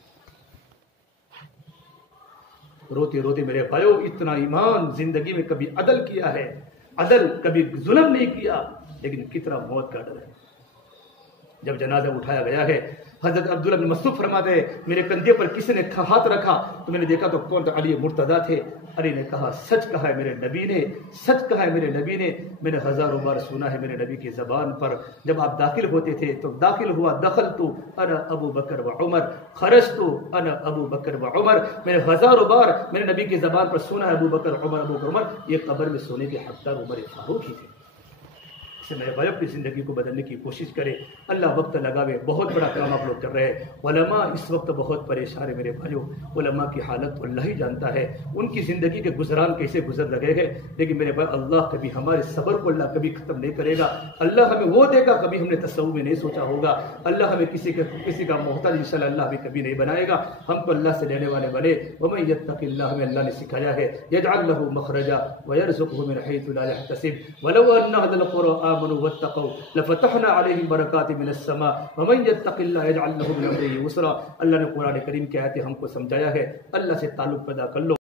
روتے روتے میرے بھائیو اتنا ایمان زندگی میں کبھی عدل کیا ہے، عدل کبھی ظلم نہیں کیا، لیکن کتنا موت کا ڈر ہے. جب جنازہ اٹھایا گیا ہے حضرت عبداللہ بن مسعود فرماتے ہیں میرے کندھے پر کسی نے ہاتھ رکھا تو میں نے دیکھا تو کون تھا؟ علی مرتضیٰ تھے. علی نے کہا سچ کہا ہے میرے نبی نے، سچ کہا ہے میرے نبی نے. میں نے ہزاروں بار سنا ہے میرے نبی کی زبان پر جب آپ داخل ہوتے تھے تو داخل ہوا دخلت انا ابو بکر و عمر، خرجت انا ابو بکر و عمر. میں نے ہزاروں بار میرے نبی کی زبان پر سنا ہے ابو بکر عمر ابو بکر عمر. یہ قبر میں سونے کے حقدار عمر فاروق ہی تھے. میرے بھائیوں اپنی زندگی کو بدلنے کی کوشش کرے، اللہ وقت لگاوے. بہت بڑا کام آپ لوگ کر رہے ہیں. علماء اس وقت بہت پریشان ہے میرے بھائیوں. علماء کی حالت تو اللہ ہی جانتا ہے، ان کی زندگی کے گزران کیسے گزر لگے ہیں. لیکن میرے بھائی اللہ کبھی ہمارے صبر کو اللہ کبھی ختم نہیں کرے گا. اللہ ہمیں وہ دے گا کبھی ہم نے تصور میں نہیں سوچا ہوگا. اللہ ہمیں کسی کا محتاج انشاءاللہ اللہ ہمیں کبھی نہیں بنائے گا. ہم کو اللہ سے لینے والے بنے. ومن یتق اللہ، ہمیں اللہ نے سکھایا ہے یجعل له مخرجا ويرزقه من حيث لا يحتسب ولو ان اهل القرى آمنوا واتقوا لفتحنا عليهم بركات من السماء ومن يتق الله يجعل له من امره يسرا. اللہ نے قرآن کریم کی آیتیں ہم کو سمجھایا ہے. اللہ سے تعلق پیدا کر لو.